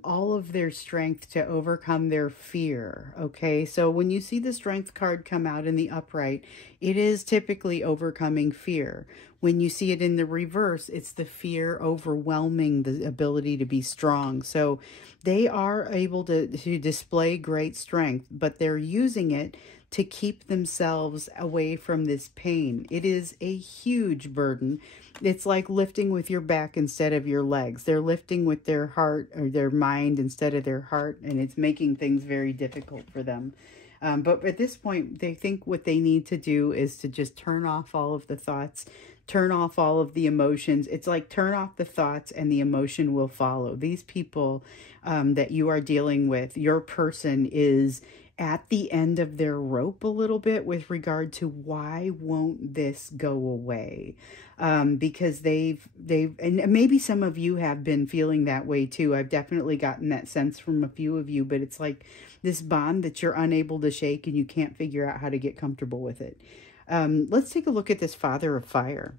all of their strength to overcome their fear. Okay, so when you see the Strength card come out in the upright, it is typically overcoming fear. When you see it in the reverse, it's the fear overwhelming the ability to be strong. So they are able to display great strength, but they're using it to keep themselves away from this pain. It is a huge burden. It's like lifting with your back instead of your legs. They're lifting with their heart or their mind instead of their heart, and it's making things very difficult for them. But at this point, they think what they need to do is to just turn off all of the thoughts, turn off all of the emotions. It's like turn off the thoughts and the emotion will follow. These people that you are dealing with, your person is at the end of their rope a little bit with regard to why won't this go away? Because and maybe some of you have been feeling that way too. I've definitely gotten that sense from a few of you, but it's like this bond that you're unable to shake and you can't figure out how to get comfortable with it. Let's take a look at this Father of Fire.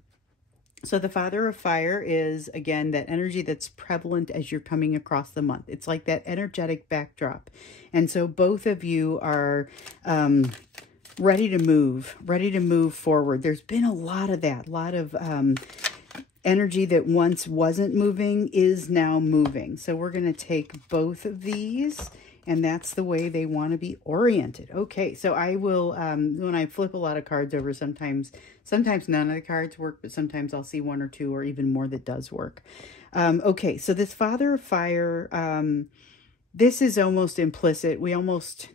So the Father of Fire is, again, that energy that's prevalent as you're coming across the month. It's like that energetic backdrop. And so both of you are ready to move forward. There's been a lot of that, a lot of energy that once wasn't moving is now moving. So we're going to take both of these, and that's the way they want to be oriented. Okay, so I will, when I flip a lot of cards over, sometimes none of the cards work, but sometimes I'll see one or two or even more that does work. Okay, so this Father of Fire, this is almost implicit. We almost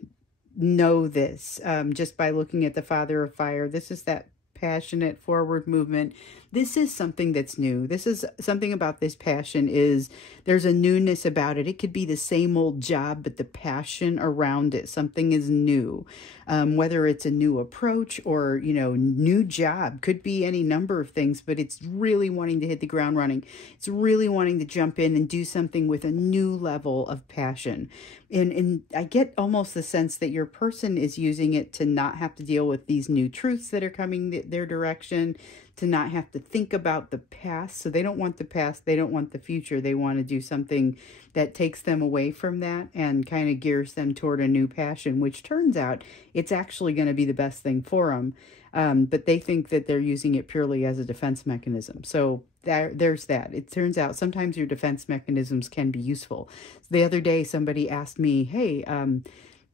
know this just by looking at the Father of Fire. This is that passionate forward movement. This is something that's new. This is something about this passion is there's a newness about it. It could be the same old job, but the passion around it, something is new. Whether it's a new approach or, you know, new job, could be any number of things, but it's really wanting to hit the ground running. It's really wanting to jump in and do something with a new level of passion. And I get almost the sense that your person is using it to not have to deal with these new truths that are coming their direction, to not have to think about the past. So they don't want the past. They don't want the future. They want to do something that takes them away from that and kind of gears them toward a new passion, which turns out it's actually going to be the best thing for them. But they think that they're using it purely as a defense mechanism. So there's that. It turns out sometimes your defense mechanisms can be useful. The other day, somebody asked me, hey,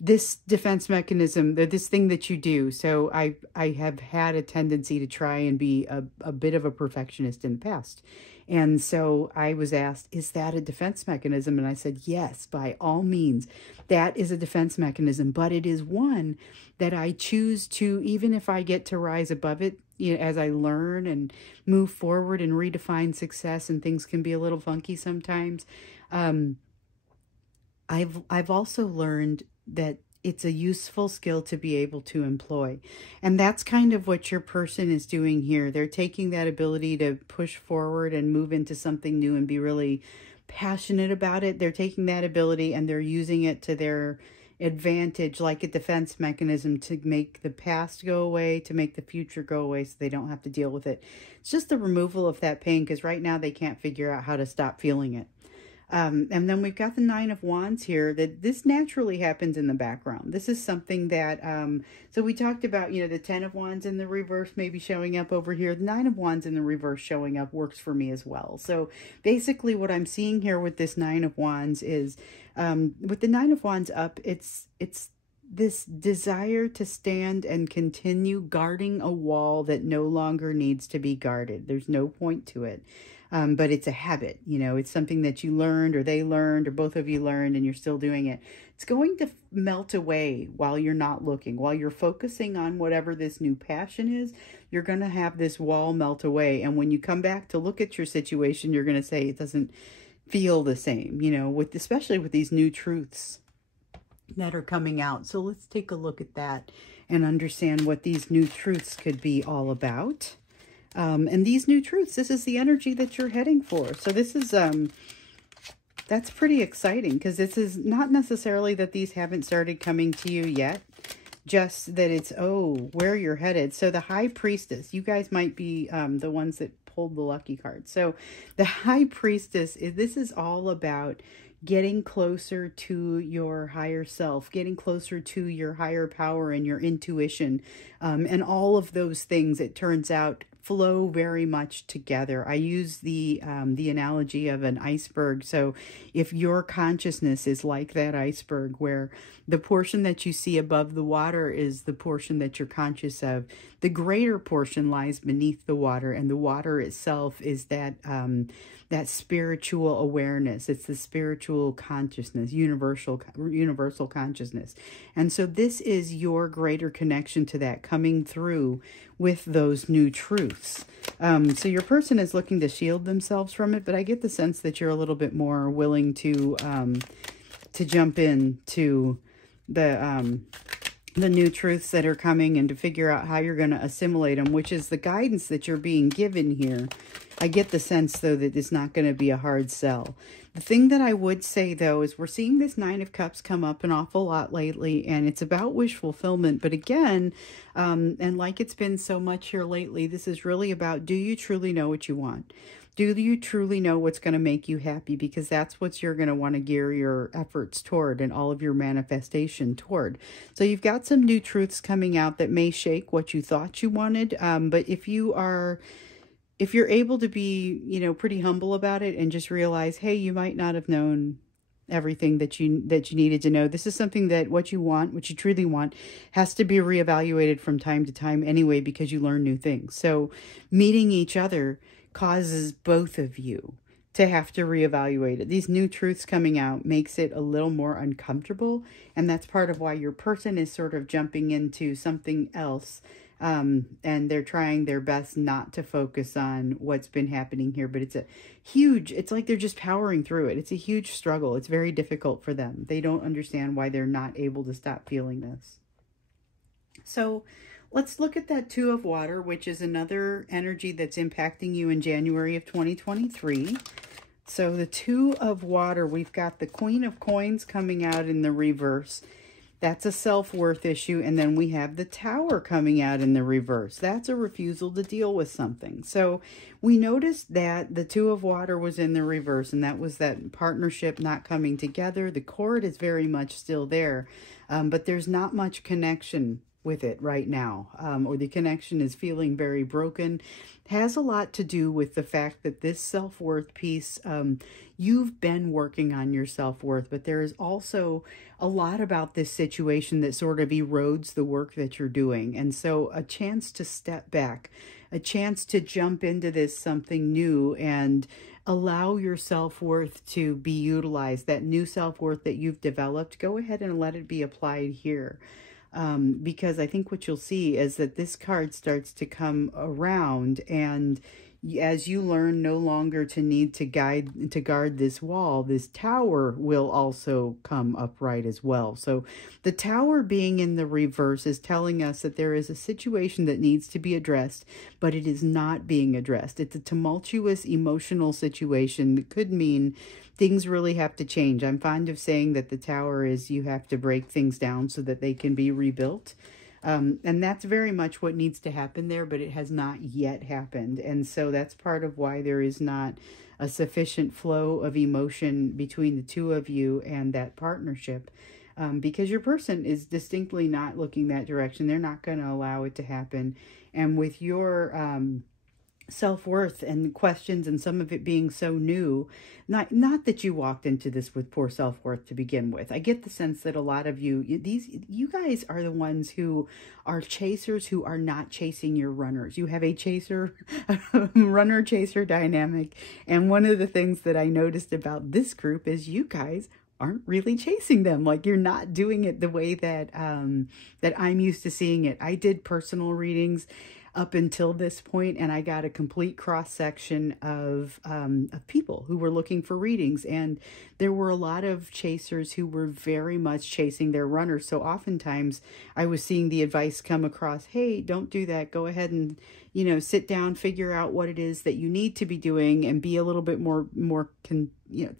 this defense mechanism, this thing that you do. So I have had a tendency to try and be a bit of a perfectionist in the past. And so I was asked, is that a defense mechanism? And I said, yes, by all means, that is a defense mechanism, but it is one that I choose to, even if I get to rise above it, you know, as I learn and move forward and redefine success, and things can be a little funky sometimes. I've also learned that it's a useful skill to be able to employ. And that's kind of what your person is doing here. They're taking that ability to push forward and move into something new and be really passionate about it. They're taking that ability and they're using it to their advantage, like a defense mechanism, to make the past go away, to make the future go away so they don't have to deal with it. It's just the removal of that pain, because right now they can't figure out how to stop feeling it. And then we've got the Nine of Wands here, that this naturally happens in the background. This is something that, so we talked about, you know, the Ten of Wands in the reverse maybe showing up over here. The Nine of Wands in the reverse showing up works for me as well. So basically what I'm seeing here with this Nine of Wands is, with the Nine of Wands up, it's this desire to stand and continue guarding a wall that no longer needs to be guarded. There's no point to it. But it's a habit, you know, it's something that you learned or they learned or both of you learned and you're still doing it. It's going to melt away while you're not looking. While you're focusing on whatever this new passion is, you're going to have this wall melt away. And when you come back to look at your situation, you're going to say it doesn't feel the same, you know, with especially with these new truths that are coming out. So let's take a look at that and understand what these new truths could be all about. And these new truths, this is the energy that you're heading for. So this is, that's pretty exciting, because this is not necessarily that these haven't started coming to you yet, just that it's, oh, where you're headed. So the High Priestess, you guys might be the ones that pulled the lucky card. So the High Priestess, this is all about getting closer to your higher self, getting closer to your higher power and your intuition, and all of those things, it turns out, flow very much together. I use the analogy of an iceberg. So if your consciousness is like that iceberg, where the portion that you see above the water is the portion that you're conscious of, the greater portion lies beneath the water, and the water itself is that that spiritual awareness. It's the spiritual consciousness, universal consciousness. And so this is your greater connection to that coming through with those new truths. So your person is looking to shield themselves from it, but I get the sense that you're a little bit more willing to jump into the new truths that are coming and to figure out how you're going to assimilate them, which is the guidance that you're being given here. I get the sense, though, that it's not going to be a hard sell. The thing that I would say, though, is we're seeing this Nine of Cups come up an awful lot lately, and it's about wish fulfillment. But again, and like it's been so much here lately, this is really about, do you truly know what you want? Do you truly know what's going to make you happy? Because that's what you're going to want to gear your efforts toward and all of your manifestation toward. So you've got some new truths coming out that may shake what you thought you wanted. But if you're able to be, you know, pretty humble about it and just realize, hey, you might not have known everything that you needed to know. This is something that what you want, what you truly want, has to be reevaluated from time to time anyway, because you learn new things. So meeting each other causes both of you to have to reevaluate it. These new truths coming out makes it a little more uncomfortable, and that's part of why your person is sort of jumping into something else, and they're trying their best not to focus on what's been happening here. But it's like they're just powering through it. It's a huge struggle. It's very difficult for them. They don't understand why they're not able to stop feeling this. So let's look at that Two of Water, which is another energy that's impacting you in January of 2023. So the Two of Water, we've got the Queen of Coins coming out in the reverse. That's a self-worth issue. And then we have the Tower coming out in the reverse. That's a refusal to deal with something. So we noticed that the Two of Water was in the reverse, and that was that partnership not coming together. The cord is very much still there, but there's not much connection with it right now, or the connection is feeling very broken. It has a lot to do with the fact that this self-worth piece, you've been working on your self-worth, but there is also a lot about this situation that sort of erodes the work that you're doing. And so a chance to step back, a chance to jump into this something new and allow your self-worth to be utilized. That new self-worth that you've developed, go ahead and let it be applied here. Because I think what you'll see is that this card starts to come around, and as you learn no longer to need to guard this wall, this Tower will also come upright as well. So the Tower being in the reverse is telling us that there is a situation that needs to be addressed, but it is not being addressed. It's a tumultuous emotional situation that could mean things really have to change. I'm fond of saying that the Tower is, you have to break things down so that they can be rebuilt. And that's very much what needs to happen there, but it has not yet happened. And so that's part of why there is not a sufficient flow of emotion between the two of you and that partnership. Because your person is distinctly not looking that direction. They're not going to allow it to happen. And with your self-worth and questions and some of it being so new, not that you walked into this with poor self-worth to begin with. I get the sense that a lot of you guys are the ones who are chasers who are not chasing your runners. You have a chaser runner chaser dynamic, and one of the things that I noticed about this group is you guys aren't really chasing them. Like, you're not doing it the way that that I'm used to seeing it. I did personal readings up until this point, and I got a complete cross-section of people who were looking for readings, and there were a lot of chasers who were very much chasing their runners. So oftentimes I was seeing the advice come across, hey, don't do that. Go ahead and, you know, sit down, figure out what it is that you need to be doing, and be a little bit more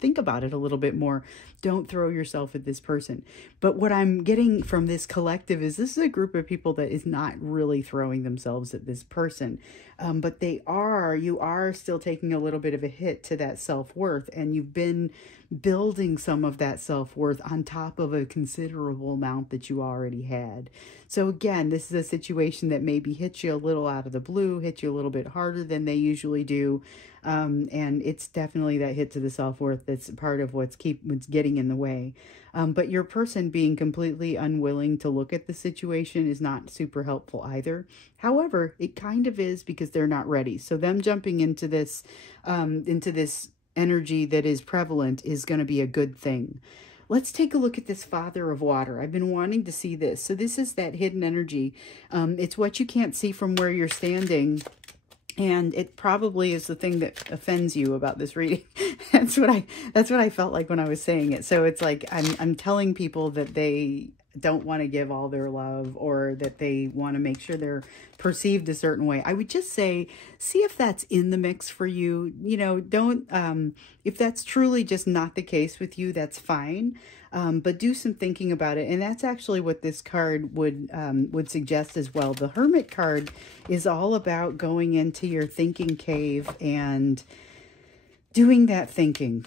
think about it a little bit more. Don't throw yourself at this person. But what I'm getting from this collective is this is a group of people that is not really throwing themselves at this person. But you are still taking a little bit of a hit to that self-worth, and you've been building some of that self-worth on top of a considerable amount that you already had. So again, this is a situation that maybe hits you a little out of the blue, hits you a little bit harder than they usually do. And it's definitely that hit to the self-worth that's part of what's getting in the way. But your person being completely unwilling to look at the situation is not super helpful either. However, it kind of is, because they're not ready. So them jumping into this energy that is prevalent is going to be a good thing. Let's take a look at this Father of Water. I've been wanting to see this. So this is that hidden energy. It's what you can't see from where you're standing. And it probably is the thing that offends you about this reading. That's what I felt like when I was saying it. So it's like I'm telling people that they don't want to give all their love, or that they want to make sure they're perceived a certain way. I would just say, see if that's in the mix for you. You know, don't, if that's truly just not the case with you, that's fine. But do some thinking about it. And that's actually what this card would suggest as well. The Hermit card is all about going into your thinking cave and doing that thinking,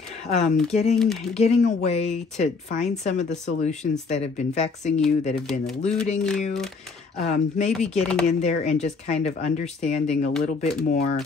getting a way to find some of the solutions that have been vexing you, that have been eluding you, maybe getting in there and just kind of understanding a little bit more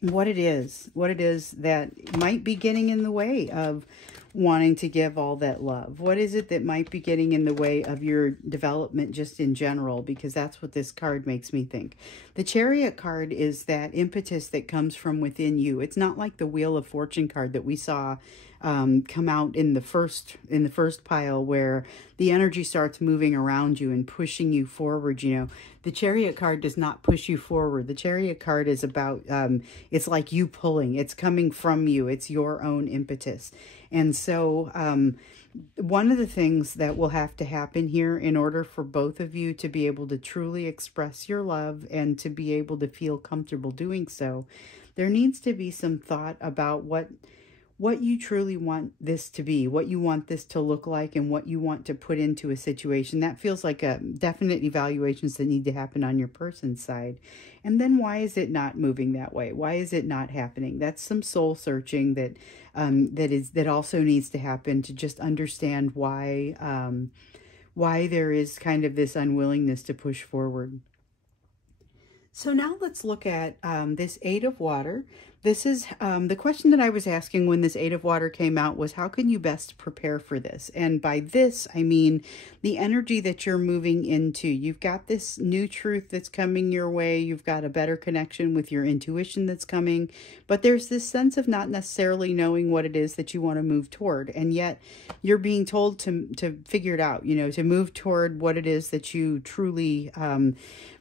what it is that might be getting in the way of wanting to give all that love. What is it that might be getting in the way of your development just in general? Because that's what this card makes me think. The Chariot card is that impetus that comes from within you. It's not like the Wheel of Fortune card that we saw come out in the first pile, where the energy starts moving around you and pushing you forward. You know, the Chariot card does not push you forward. The Chariot card is about, it's like you pulling. It's coming from you. It's your own impetus. And so one of the things that will have to happen here in order for both of you to be able to truly express your love and to be able to feel comfortable doing so, there needs to be some thought about what you truly want this to be, what you want this to look like, and what you want to put into a situation. That feels like a definite evaluations that need to happen on your person's side. And then why is it not moving that way? Why is it not happening? That's some soul searching that that also needs to happen to just understand why there is kind of this unwillingness to push forward. So now let's look at this Eight of Water. This is the question that I was asking when this Eight of Water came out was, how can you best prepare for this? And by this, I mean the energy that you're moving into. You've got this new truth that's coming your way. You've got a better connection with your intuition that's coming. But there's this sense of not necessarily knowing what it is that you want to move toward. And yet you're being told to figure it out, you know, to move toward what it is that you truly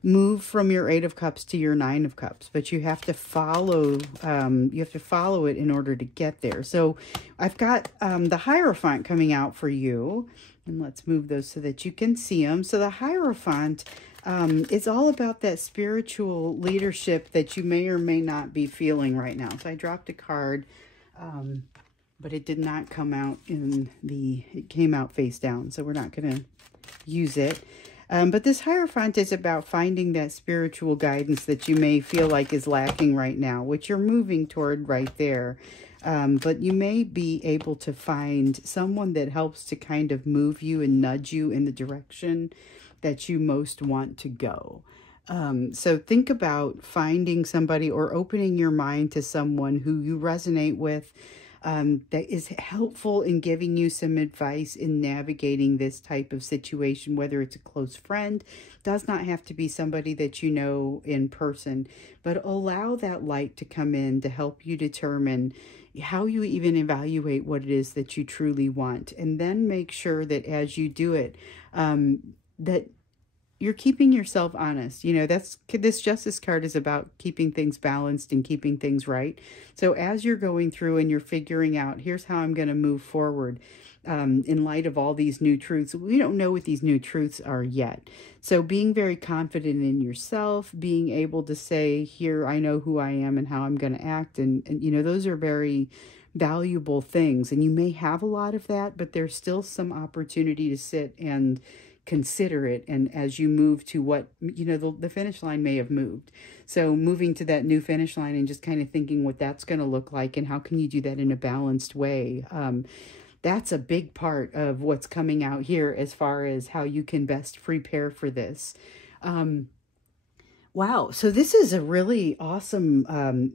move from your Eight of Cups to your Nine of Cups. But you have to follow it in order to get there. So I've got the Hierophant coming out for you, and let's move those so that you can see them. So the Hierophant is all about that spiritual leadership that you may or may not be feeling right now. So I dropped a card, but it did not come out it came out face down. So we're not going to use it. But this Hierophant is about finding that spiritual guidance that you may feel like is lacking right now, which you're moving toward right there. But you may be able to find someone that helps to kind of move you and nudge you in the direction that you most want to go. So think about finding somebody or opening your mind to someone who you resonate with, that is helpful in giving you some advice in navigating this type of situation, whether it's a close friend, does not have to be somebody that you know in person, but allow that light to come in to help you determine how you even evaluate what it is that you truly want. And then make sure that as you do it, that you're keeping yourself honest. You know, this Justice card is about keeping things balanced and keeping things right. So as you're going through and you're figuring out, here's how I'm going to move forward, in light of all these new truths. We don't know what these new truths are yet. So being very confident in yourself, being able to say, here, I know who I am and how I'm going to act. And, you know, those are very valuable things. And you may have a lot of that, but there's still some opportunity to sit and consider it. And as you move to what, you know, the finish line may have moved. So moving to that new finish line and just kind of thinking what that's going to look like and how can you do that in a balanced way. That's a big part of what's coming out here as far as how you can best prepare for this. Wow. So this is a really awesome,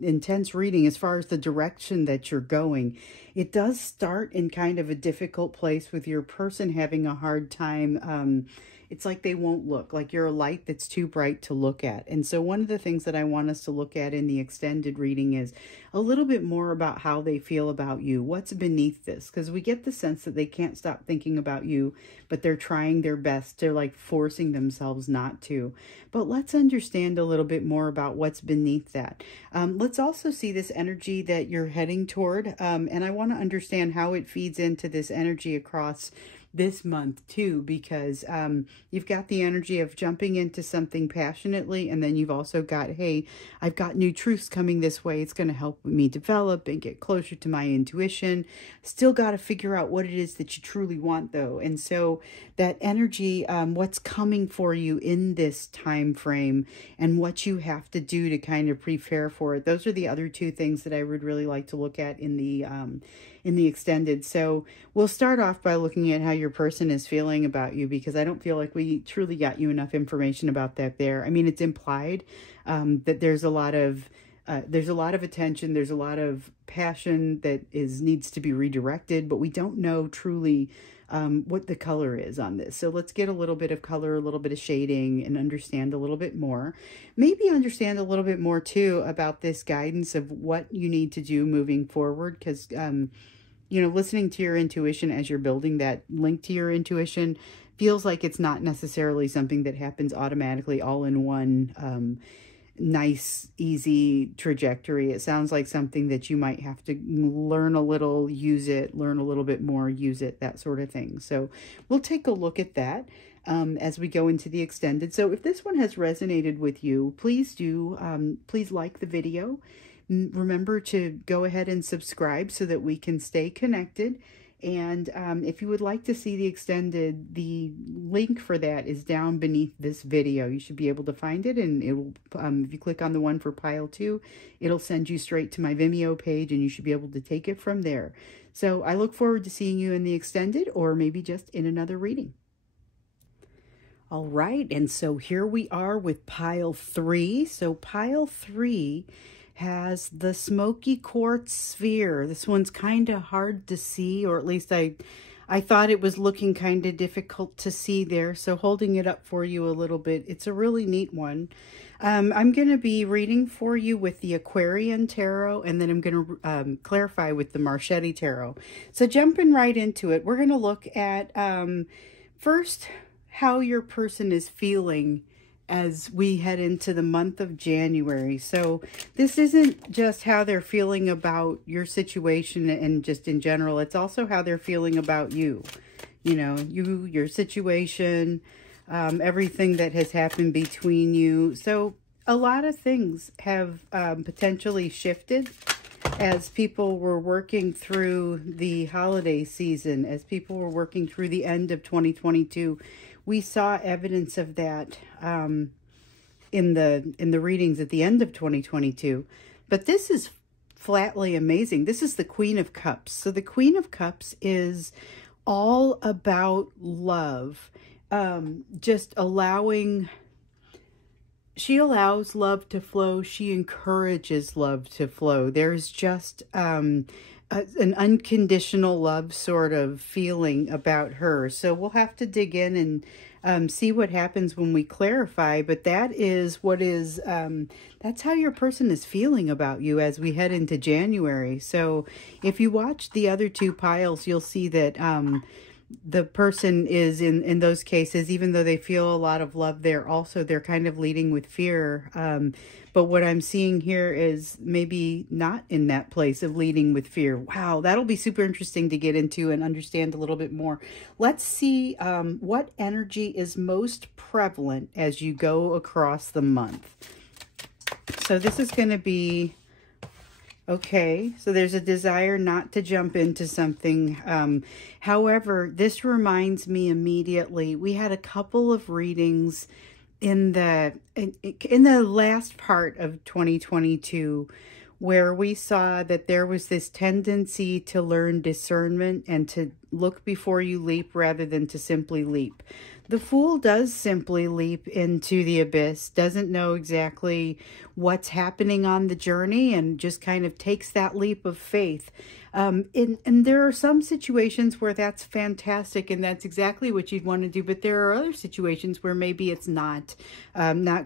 intense reading as far as the direction that you're going. It does start in kind of a difficult place with your person having a hard time. It's like they won't look, like you're a light that's too bright to look at. And so one of the things that I want us to look at in the extended reading is a little bit more about how they feel about you. What's beneath this? Because we get the sense that they can't stop thinking about you, but they're trying their best. They're like forcing themselves not to. But let's understand a little bit more about what's beneath that. Let's also see this energy that you're heading toward. And I want to understand how it feeds into this energy across this month too, because you've got the energy of jumping into something passionately, and then you've also got, hey, I've got new truths coming this way. It's going to help me develop and get closer to my intuition. Still got to figure out what it is that you truly want though. And so that energy, what's coming for you in this time frame and what you have to do to kind of prepare for it. Those are the other two things that I would really like to look at in the extended. So we'll start off by looking at how your person is feeling about you, because I don't feel like we truly got you enough information about that there. I mean, it's implied that there's a lot of attention, there's a lot of passion that needs to be redirected, but we don't know truly what the color is on this. So let's get a little bit of color, a little bit of shading, and understand a little bit more. Maybe understand a little bit more too about this guidance of what you need to do moving forward, because you know, listening to your intuition as you're building that link to your intuition feels like it's not necessarily something that happens automatically all in one nice, easy trajectory. It sounds like something that you might have to learn a little, use it, learn a little bit more, use it, that sort of thing. So we'll take a look at that as we go into the extended. So if this one has resonated with you, please please like the video. Remember to go ahead and subscribe so that we can stay connected. And if you would like to see the extended, the link for that is down beneath this video. You should be able to find it, and it will, if you click on the one for pile 2, it'll send you straight to my Vimeo page, and you should be able to take it from there. So I look forward to seeing you in the extended, or maybe just in another reading. All right, and so here we are with pile 3. So pile 3 has the smoky quartz sphere. This one's kind of hard to see, or at least I thought it was looking kind of difficult to see there. So holding it up for you a little bit, it's a really neat one. I'm going to be reading for you with the Aquarian Tarot, and then I'm going to clarify with the Marchetti Tarot. So jumping right into it, we're going to look at first how your person is feeling as we head into the month of January. So this isn't just how they're feeling about your situation and just in general. It's also how they're feeling about you. You know, your situation, everything that has happened between you. So a lot of things have potentially shifted as people were working through the holiday season, as people were working through the end of 2022. we saw evidence of that in the readings at the end of 2022. But this is flatly amazing. This is the Queen of Cups. So the Queen of Cups is all about love, just allowing. She allows love to flow. She encourages love to flow. There's just an unconditional love sort of feeling about her. So we'll have to dig in and see what happens when we clarify. But that is what is, that's how your person is feeling about you as we head into January. So if you watch the other two piles, you'll see that the person is in those cases, even though they feel a lot of love, they're kind of leading with fear. But what I'm seeing here is maybe not in that place of leading with fear. Wow, that'll be super interesting to get into and understand a little bit more. Let's see what energy is most prevalent as you go across the month. So this is going to be, okay, so there's a desire not to jump into something. However, this reminds me immediately, we had a couple of readings in the last part of 2022 where we saw that there was this tendency to learn discernment and to look before you leap rather than to simply leap. The Fool does simply leap into the abyss, doesn't know exactly what's happening on the journey, and just kind of takes that leap of faith. And there are some situations where that's fantastic and that's exactly what you'd want to do, but there are other situations where maybe it's not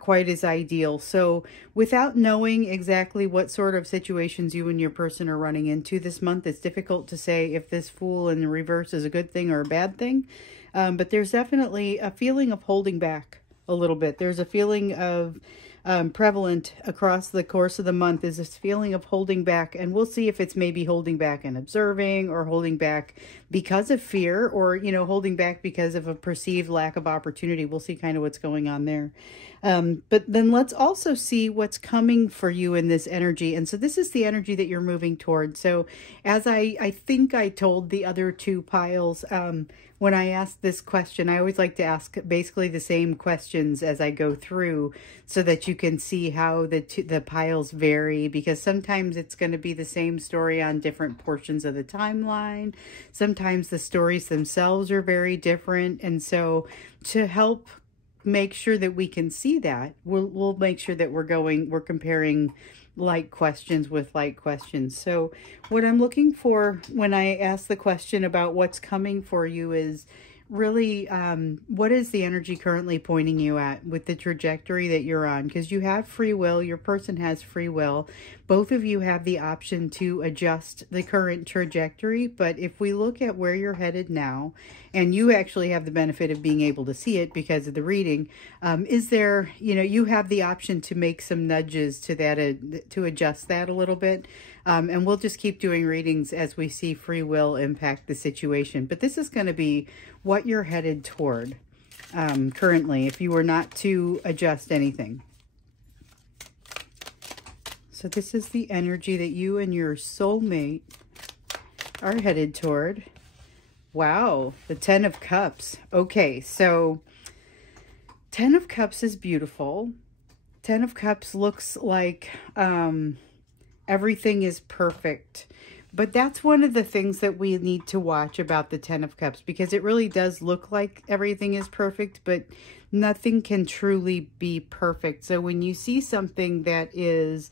quite as ideal. So without knowing exactly what sort of situations you and your person are running into this month, it's difficult to say if this Fool in the reverse is a good thing or a bad thing. But there's definitely a feeling of holding back a little bit. There's a feeling of prevalent across the course of the month is this feeling of holding back. And we'll see if it's maybe holding back and observing, or holding back because of fear, or, you know, holding back because of a perceived lack of opportunity. We'll see kind of what's going on there. But then let's also see what's coming for you in this energy. And so this is the energy that you're moving toward. So as I think I told the other two piles, when I ask this question, I always like to ask basically the same questions as I go through so that you can see how the piles vary, because sometimes it's going to be the same story on different portions of the timeline. Sometimes the stories themselves are very different. And so to help make sure that we can see that, we'll make sure that we're comparing like questions with like questions. So what I'm looking for when I ask the question about what's coming for you is really what is the energy currently pointing you at with the trajectory that you're on? Because you have free will, your person has free will. Both of you have the option to adjust the current trajectory. But if we look at where you're headed now, and you actually have the benefit of being able to see it because of the reading, is there, you know, you have the option to make some nudges to that, to adjust that a little bit. And we'll just keep doing readings as we see free will impact the situation. But this is going to be what you're headed toward currently, if you were not to adjust anything. So this is the energy that you and your soulmate are headed toward. Wow, the 10 of Cups. Okay, so 10 of Cups is beautiful. 10 of Cups looks like everything is perfect. But that's one of the things that we need to watch about the 10 of Cups, because it really does look like everything is perfect, but nothing can truly be perfect. So when you see something that is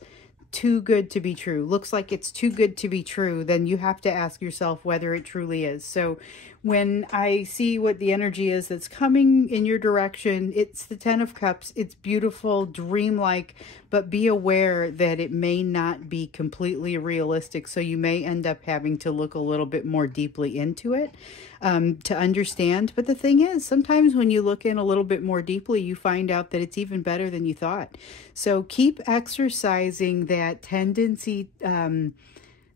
too good to be true, looks like it's too good to be true, then you have to ask yourself whether it truly is. So when I see what the energy is that's coming in your direction, it's the 10 of Cups. It's beautiful, dreamlike, but be aware that it may not be completely realistic. So you may end up having to look a little bit more deeply into it to understand. But the thing is, sometimes when you look in a little bit more deeply, you find out that it's even better than you thought. So keep exercising that tendency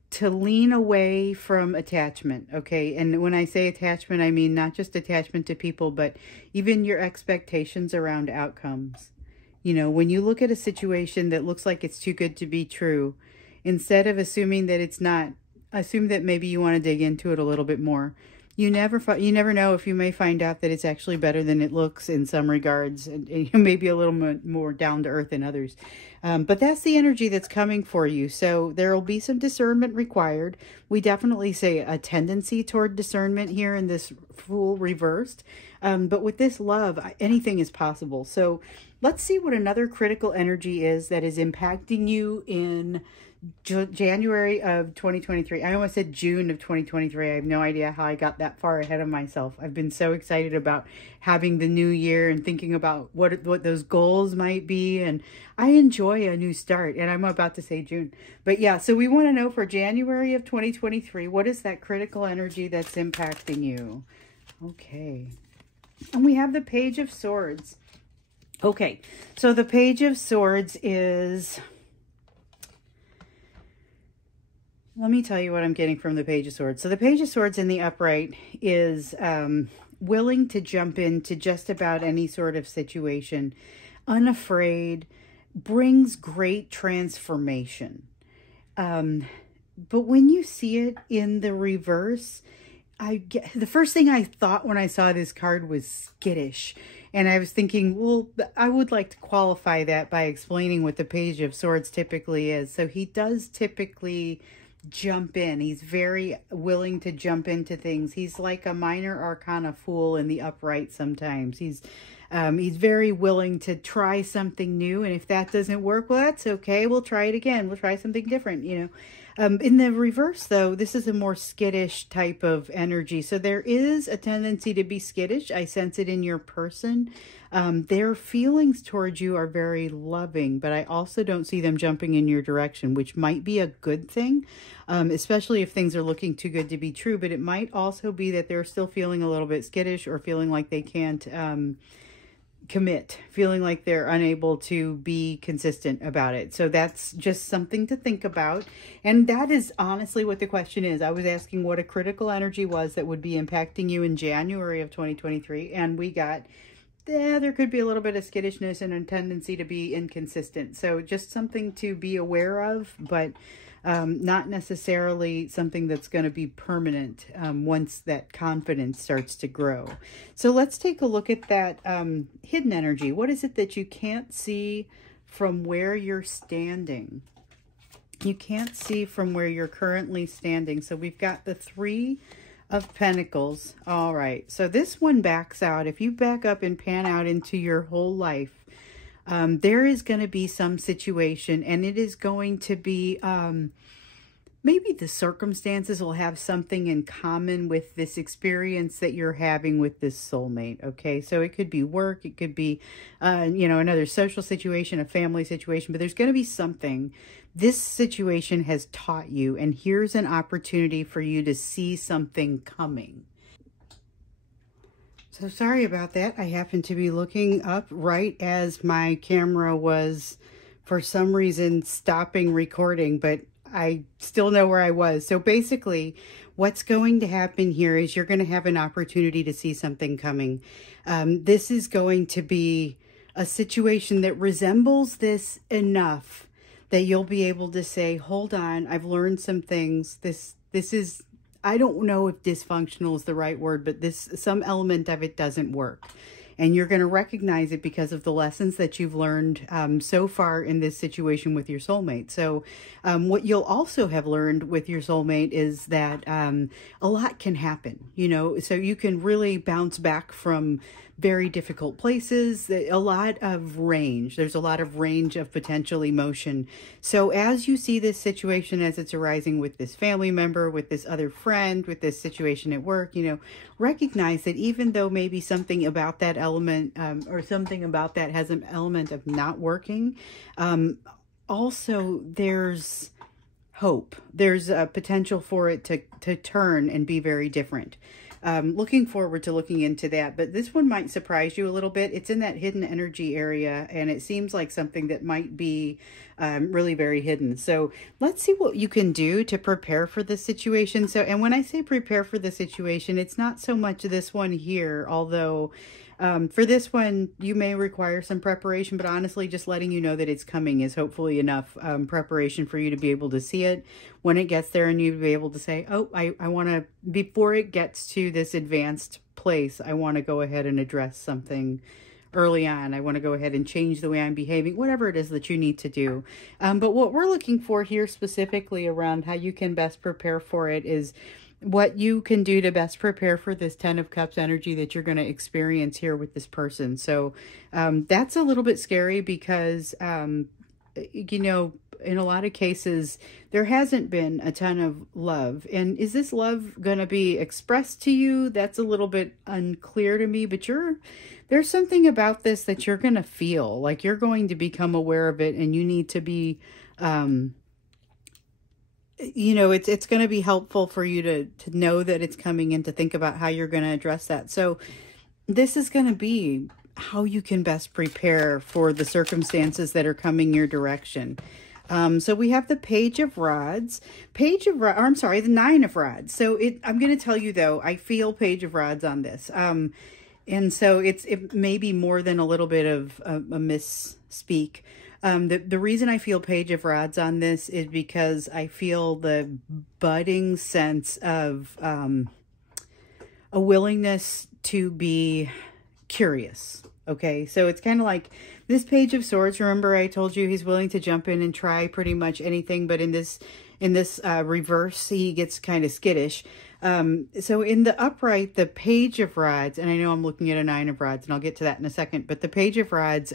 to lean away from attachment, okay? And when I say attachment, I mean not just attachment to people, but even your expectations around outcomes. You know, when you look at a situation that looks like it's too good to be true, instead of assuming that it's not, assume that maybe you want to dig into it a little bit more. You never know if you may find out that it's actually better than it looks in some regards, and maybe a little more down to earth in others. But that's the energy that's coming for you. So there will be some discernment required. We definitely say a tendency toward discernment here in this Fool reversed. But with this love, anything is possible. So let's see what another critical energy is that is impacting you in January of 2023. I almost said June of 2023. I have no idea how I got that far ahead of myself. I've been so excited about having the new year and thinking about what those goals might be. And I enjoy a new start. And I'm about to say June. But yeah, so we want to know for January of 2023, what is that critical energy that's impacting you? Okay. And we have the Page of Swords. Okay, so the Page of Swords is... Let me tell you what I'm getting from the Page of Swords. So the Page of Swords in the upright is willing to jump into just about any sort of situation, unafraid, brings great transformation. But when you see it in the reverse, the first thing I thought when I saw this card was skittish. And I was thinking, well, I would like to qualify that by explaining what the Page of Swords typically is. So he does typically jump in. He's very willing to jump into things. He's like a minor arcana fool in the upright sometimes. He's very willing to try something new, and if that doesn't work, well, that's okay. We'll try it again. We'll try something different, you know. In the reverse, though, this is a more skittish type of energy. So there is a tendency to be skittish. I sense it in your person. Their feelings towards you are very loving, but I also don't see them jumping in your direction, which might be a good thing, especially if things are looking too good to be true. But it might also be that they're still feeling a little bit skittish or feeling like they can't commit, feeling like they're unable to be consistent about it. So that's just something to think about. And that is honestly what the question is. I was asking what a critical energy was that would be impacting you in January of 2023. And we got, there could be a little bit of skittishness and a tendency to be inconsistent. So just something to be aware of, but not necessarily something that's going to be permanent once that confidence starts to grow. So let's take a look at that hidden energy. What is it that you can't see from where you're standing? You can't see from where you're currently standing. So we've got the Three of Pentacles. All right. So this one backs out. If you back up and pan out into your whole life, there is going to be some situation, and it is going to be, maybe the circumstances will have something in common with this experience that you're having with this soulmate. Okay. So it could be work. It could be, you know, another social situation, a family situation, but there's going to be something this situation has taught you. And here's an opportunity for you to see something coming. So sorry about that. I happened to be looking up right as my camera was, for some reason, stopping recording, but I still know where I was. So basically, what's going to happen here is you're going to have an opportunity to see something coming. This is going to be a situation that resembles this enough that you'll be able to say, hold on, I've learned some things. This is... I don't know if dysfunctional is the right word, but some element of it doesn't work. And you're going to recognize it because of the lessons that you've learned so far in this situation with your soulmate. So what you'll also have learned with your soulmate is that a lot can happen, you know, so you can really bounce back from very difficult places, a lot of range. There's a lot of range of potential emotion. So as you see this situation as it's arising with this family member, with this other friend, with this situation at work, you know, recognize that even though maybe something about that element or something about that has an element of not working, also there's hope. There's a potential for it to turn and be very different. Looking forward to looking into that, but this one might surprise you a little bit. It's in that hidden energy area, and it seems like something that might be really very hidden. So let's see what you can do to prepare for this situation. So, and when I say prepare for the situation, it's not so much this one here, although For this one, you may require some preparation, but honestly, just letting you know that it's coming is hopefully enough preparation for you to be able to see it when it gets there, and you to be able to say, oh, I want to, before it gets to this advanced place, I want to go ahead and address something early on. I want to go ahead and change the way I'm behaving, whatever it is that you need to do. But what we're looking for here specifically around how you can best prepare for it is what you can do to best prepare for this 10 of Cups energy that you're going to experience here with this person. So that's a little bit scary because, you know, in a lot of cases, there hasn't been a ton of love. And is this love going to be expressed to you? That's a little bit unclear to me, but there's something about this that you're going to feel like you're going to become aware of it, and you need to be, you know, it's going to be helpful for you to know that it's coming and to think about how you're going to address that. So this is going to be how you can best prepare for the circumstances that are coming your direction. So we have the Page of Rods, the Nine of Rods. So I'm going to tell you though, I feel Page of Rods on this. And so it may be more than a little bit of a misspeak. The reason I feel Page of Rods on this is because I feel the budding sense of a willingness to be curious. Okay, so it's kind of like this Page of Swords. Remember, I told you he's willing to jump in and try pretty much anything, but in this reverse, he gets kind of skittish. So in the upright, the Page of Rods, and I know I'm looking at a Nine of Rods, and I'll get to that in a second, but the Page of Rods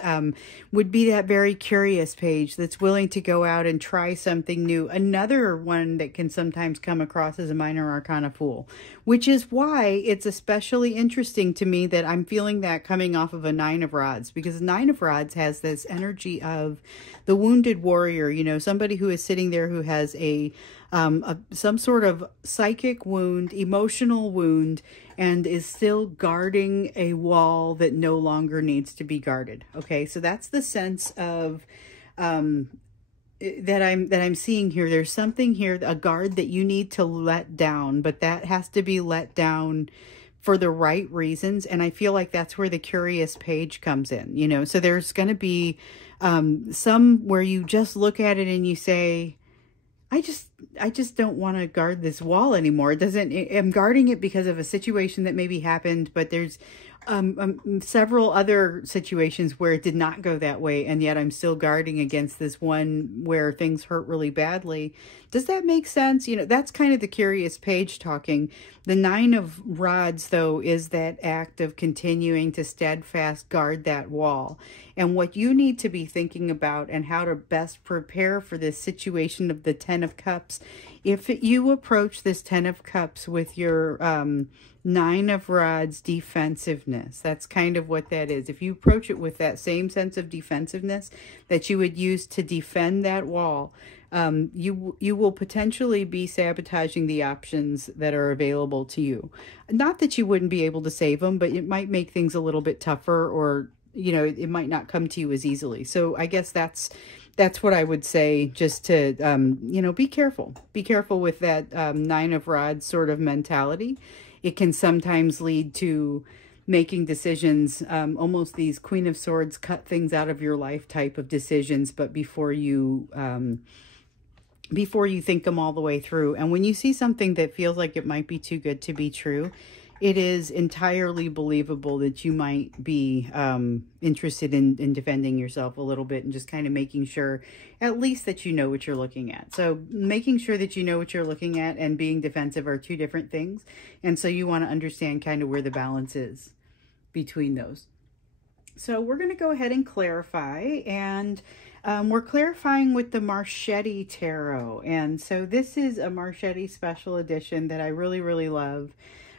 would be that very curious page that's willing to go out and try something new. Another one that can sometimes come across as a Minor Arcana Fool, which is why it's especially interesting to me that I'm feeling that coming off of a Nine of Rods, because Nine of Rods has this energy of the wounded warrior, you know, somebody who is sitting there who has some sort of psychic wound, emotional wound, and is still guarding a wall that no longer needs to be guarded. Okay, so that's the sense of that I'm seeing here. There's something here, a guard that you need to let down, but that has to be let down for the right reasons. And I feel like that's where the curious page comes in, you know. So there's going to be some where you just look at it and you say, I just don't want to guard this wall anymore. I'm guarding it because of a situation that maybe happened, but there's several other situations where it did not go that way, and yet I'm still guarding against this one where things hurt really badly. Does that make sense? You know, that's kind of the curious page talking. The Nine of Rods, though, is that act of continuing to steadfast guard that wall. And what you need to be thinking about and how to best prepare for this situation of the Ten of Cups, if you approach this Ten of Cups with your Nine of Rods defensiveness, that's kind of what that is. If you approach it with that same sense of defensiveness that you would use to defend that wall, you will potentially be sabotaging the options that are available to you. Not that you wouldn't be able to save them, but it might make things a little bit tougher, or, you know, it might not come to you as easily. So I guess that's what I would say, just to, you know, be careful. Be careful with that Nine of Rods sort of mentality. It can sometimes lead to making decisions, almost these Queen of Swords, cut things out of your life type of decisions, but before you think them all the way through. And when you see something that feels like it might be too good to be true, it is entirely believable that you might be interested in defending yourself a little bit and just kind of making sure at least that you know what you're looking at. So making sure that you know what you're looking at and being defensive are two different things. And so you want to understand kind of where the balance is between those. So we're going to go ahead and clarify, and we're clarifying with the Marchetti Tarot. And so this is a Marchetti special edition that I really, really love.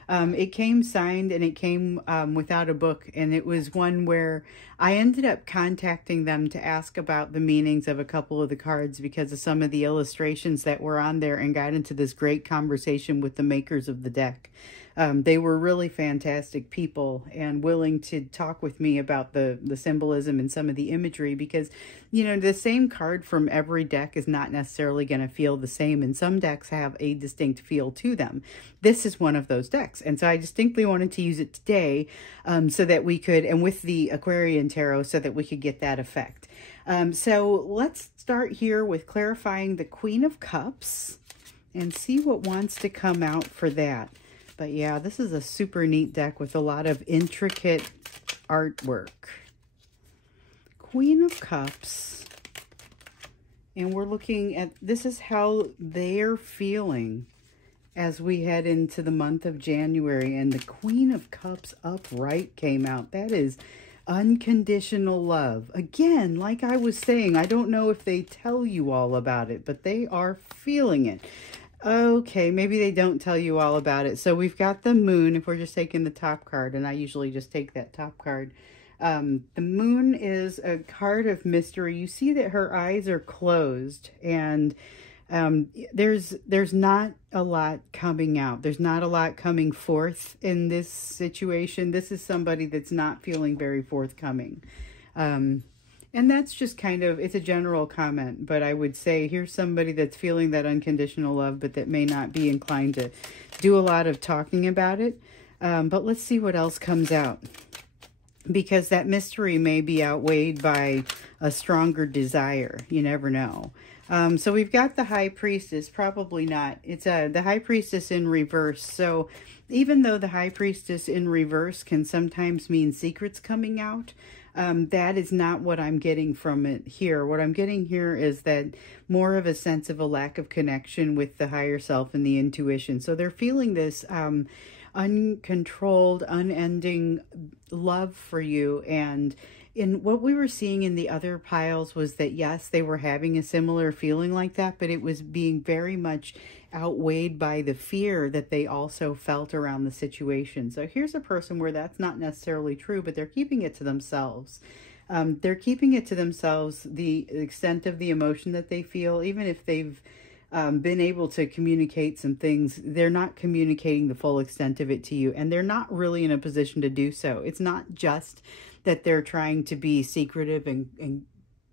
It came signed, and it came without a book, and it was one where I ended up contacting them to ask about the meanings of a couple of the cards because of some of the illustrations that were on there, and got into this great conversation with the makers of the deck. They were really fantastic people and willing to talk with me about the symbolism and some of the imagery, because, you know, the same card from every deck is not necessarily going to feel the same, and some decks have a distinct feel to them. This is one of those decks, and so I distinctly wanted to use it today, so that we could, and with the Aquarian Tarot, so that we could get that effect. So let's start here with clarifying the Queen of Cups and see what wants to come out for that. But yeah, this is a super neat deck with a lot of intricate artwork. Queen of Cups. And we're looking at, this is how they're feeling as we head into the month of January. And the Queen of Cups upright came out. That is unconditional love. Again, like I was saying, I don't know if they tell you all about it, but they are feeling it. Okay, maybe they don't tell you all about it. So we've got the Moon, if we're just taking the top card, and I usually just take that top card. The Moon is a card of mystery. You see that her eyes are closed, and there's not a lot coming out. There's not a lot coming forth in this situation. This is somebody that's not feeling very forthcoming. And that's just kind of, it's a general comment, but I would say here's somebody that's feeling that unconditional love, but that may not be inclined to do a lot of talking about it. But let's see what else comes out, because that mystery may be outweighed by a stronger desire. You never know. So we've got the High Priestess, probably not. It's the High Priestess in reverse. So even though the High Priestess in reverse can sometimes mean secrets coming out, that is not what I'm getting from it here. What I'm getting here is that more of a sense of a lack of connection with the higher self and the intuition. So they're feeling this uncontrolled, unending love for you. And in what we were seeing in the other piles was that, yes, they were having a similar feeling like that, but it was being very much outweighed by the fear that they also felt around the situation. So here's a person where that's not necessarily true, but they're keeping it to themselves. They're keeping it to themselves, the extent of the emotion that they feel. Even if they've been able to communicate some things, they're not communicating the full extent of it to you, and they're not really in a position to do so. It's not just that they're trying to be secretive and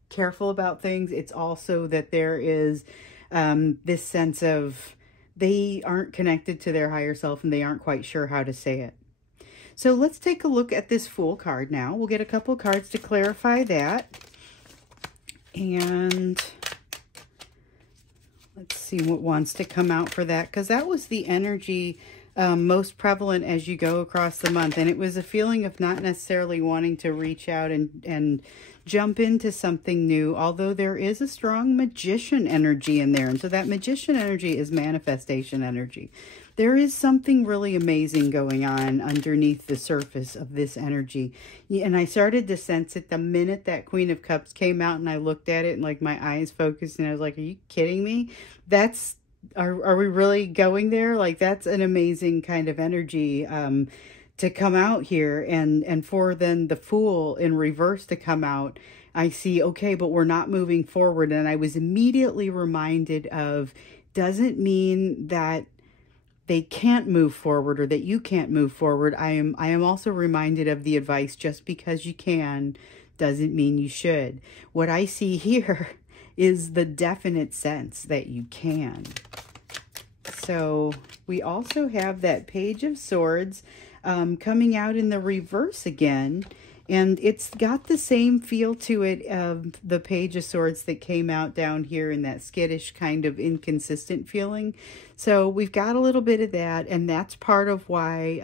careful about things. It's also that there is this sense of they aren't connected to their higher self, and they aren't quite sure how to say it. So let's take a look at this Fool card now. We'll get a couple cards to clarify that. And let's see what wants to come out for that, because that was the energy most prevalent as you go across the month. And it was a feeling of not necessarily wanting to reach out and jump into something new, although there is a strong magician energy in there. And so that magician energy is manifestation energy. There is something really amazing going on underneath the surface of this energy. And I started to sense it the minute that Queen of Cups came out, and I looked at it and like my eyes focused, and I was like, are you kidding me? That's, are we really going there? Like, that's an amazing kind of energy to come out here. And for then the Fool in reverse to come out, I see, okay, but we're not moving forward. And I was immediately reminded of, doesn't mean that they can't move forward or that you can't move forward. I am also reminded of the advice, just because you can doesn't mean you should. What I see here is the definite sense that you can. So we also have that Page of Swords coming out in the reverse again. And it's got the same feel to it of the Page of Swords that came out down here in that skittish kind of inconsistent feeling. So we've got a little bit of that, and that's part of why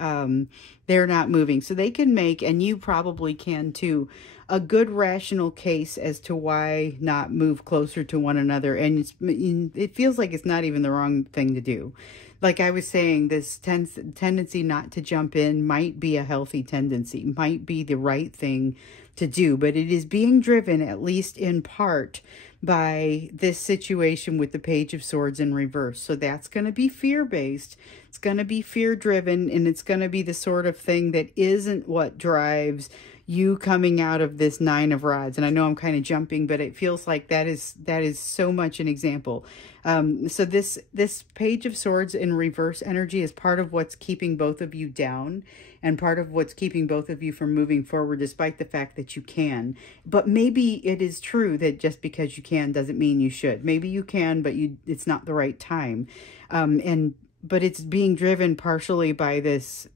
they're not moving. So they can make, and you probably can too, a good rational case as to why not move closer to one another. And it feels like it's not even the wrong thing to do. Like I was saying, this tendency not to jump in might be a healthy tendency, might be the right thing to do, but it is being driven, at least in part, by this situation with the Page of Swords in reverse. So that's going to be fear-based. It's going to be fear-driven, and it's going to be the sort of thing that isn't what drives you coming out of this Nine of Rods. And I know I'm kind of jumping, but it feels like that is so much an example. So this Page of Swords in reverse energy is part of what's keeping both of you down, and part of what's keeping both of you from moving forward, despite the fact that you can. But maybe it is true that just because you can doesn't mean you should. Maybe you can, but it's not the right time. But it's being driven partially by this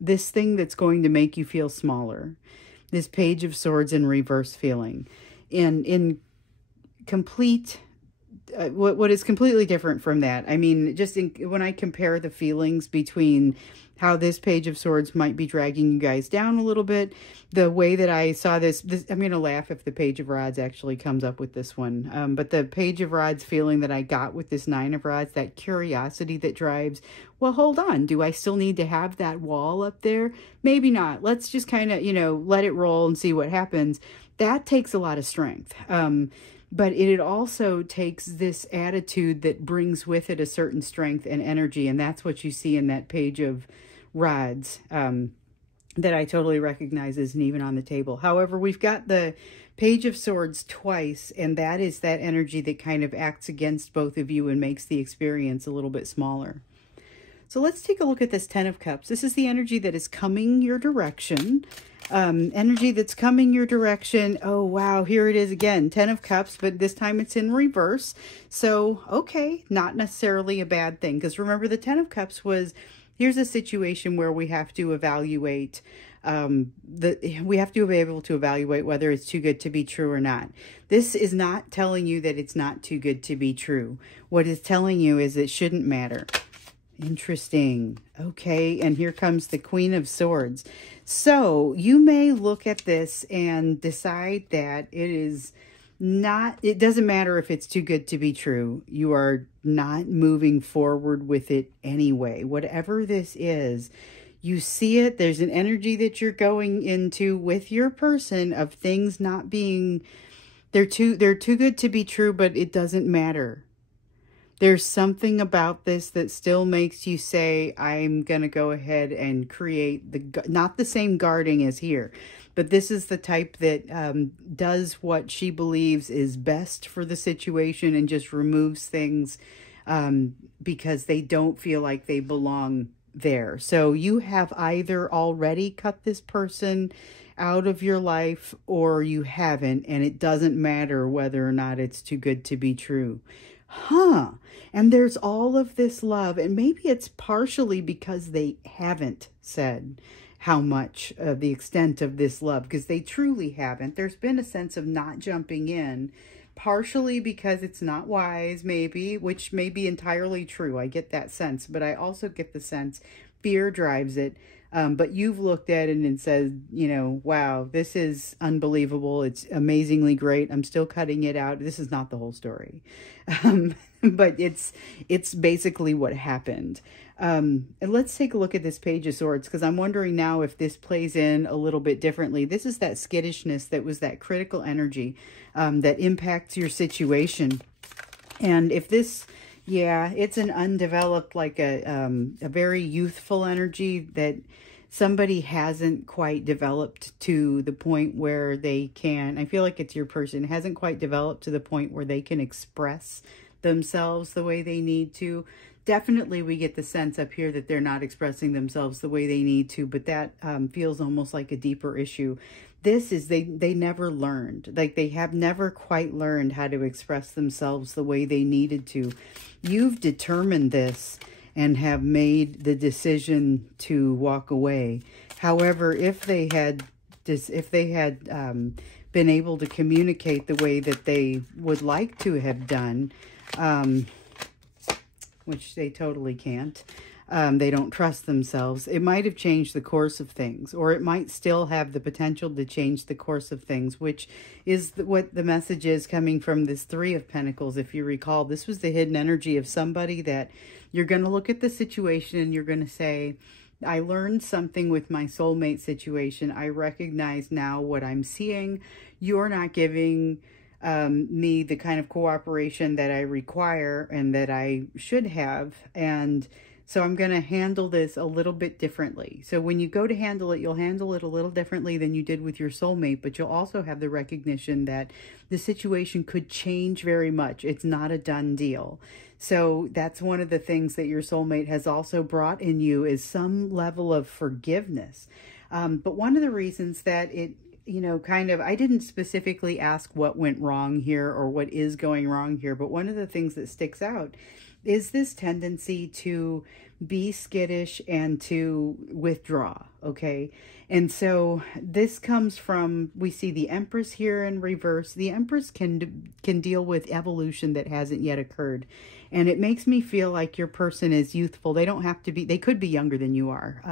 thing that's going to make you feel smaller. This Page of Swords in reverse feeling. In complete... what is completely different from that, I mean, when I compare the feelings between how this Page of Swords might be dragging you guys down a little bit, the way that I saw this I'm going to laugh if the Page of Rods actually comes up with this one. But the Page of Rods feeling that I got with this Nine of Rods, that curiosity that drives, well, hold on, do I still need to have that wall up there? Maybe not. Let's just kind of, let it roll and see what happens. That takes a lot of strength. But it also takes this attitude that brings with it a certain strength and energy. And that's what you see in that Page of Rods that I totally recognize isn't even on the table. However, we've got the Page of Swords twice, and that is that energy that kind of acts against both of you and makes the experience a little bit smaller. So let's take a look at this Ten of Cups. This is the energy that is coming your direction. Energy that's coming your direction. Oh, wow. Here it is again. 10 of Cups, but this time it's in reverse. So, okay, not necessarily a bad thing. Because remember, the 10 of Cups was, here's a situation where we have to evaluate, we have to be able to evaluate whether it's too good to be true or not. This is not telling you that it's not too good to be true. What it's telling you is it shouldn't matter. Interesting. Okay, and here comes the Queen of Swords. So you may look at this and decide that it doesn't matter if it's too good to be true. You are not moving forward with it anyway. Whatever this is, you see it. There's an energy that you're going into with your person of things not being, they're too good to be true, but it doesn't matter. There's something about this that still makes you say, I'm going to go ahead and create not the same guarding as here, but this is the type that does what she believes is best for the situation and just removes things because they don't feel like they belong there. So you have either already cut this person out of your life or you haven't, and it doesn't matter whether or not it's too good to be true. And there's all of this love, and maybe it's partially because they haven't said how much of the extent of this love, because they truly haven't. There's been a sense of not jumping in, partially because it's not wise, maybe, which may be entirely true. I get that sense, but I also get the sense fear drives it. But you've looked at it and said, wow, this is unbelievable. It's amazingly great. I'm still cutting it out. This is not the whole story. But it's basically what happened. And let's take a look at this Page of Swords, because I'm wondering now if this plays in a little bit differently. This is that skittishness that was that critical energy that impacts your situation. And if this... yeah, it's an undeveloped, like a very youthful energy that somebody hasn't quite developed to the point where they can, I feel like it's your person, hasn't quite developed to the point where they can express themselves the way they need to. Definitely we get the sense up here that they're not expressing themselves the way they need to, but that feels almost like a deeper issue. This is, they never learned, like they have never quite learned how to express themselves the way they needed to. You've determined this and have made the decision to walk away. However, if they had been able to communicate the way that they would like to have done, which they totally can't, they don't trust themselves, it might have changed the course of things, or it might still have the potential to change the course of things, which is what the message is coming from this Three of Pentacles. If you recall, this was the hidden energy of somebody that you're going to look at the situation and you're going to say, I learned something with my soulmate situation. I recognize now what I'm seeing. You're not giving me the kind of cooperation that I require and that I should have. And So I'm going to handle this a little bit differently. So when you go to handle it, you'll handle it a little differently than you did with your soulmate, but you'll also have the recognition that the situation could change very much. It's not a done deal. So that's one of the things that your soulmate has also brought in you, is some level of forgiveness. But one of the reasons that it, I didn't specifically ask what went wrong here or what is going wrong here, but one of the things that sticks out is this tendency to be skittish and to withdraw, okay? And so this comes from, we see the Empress here in reverse. The Empress can deal with evolution that hasn't yet occurred. And it makes me feel like your person is youthful. They don't have to be, they could be younger than you are.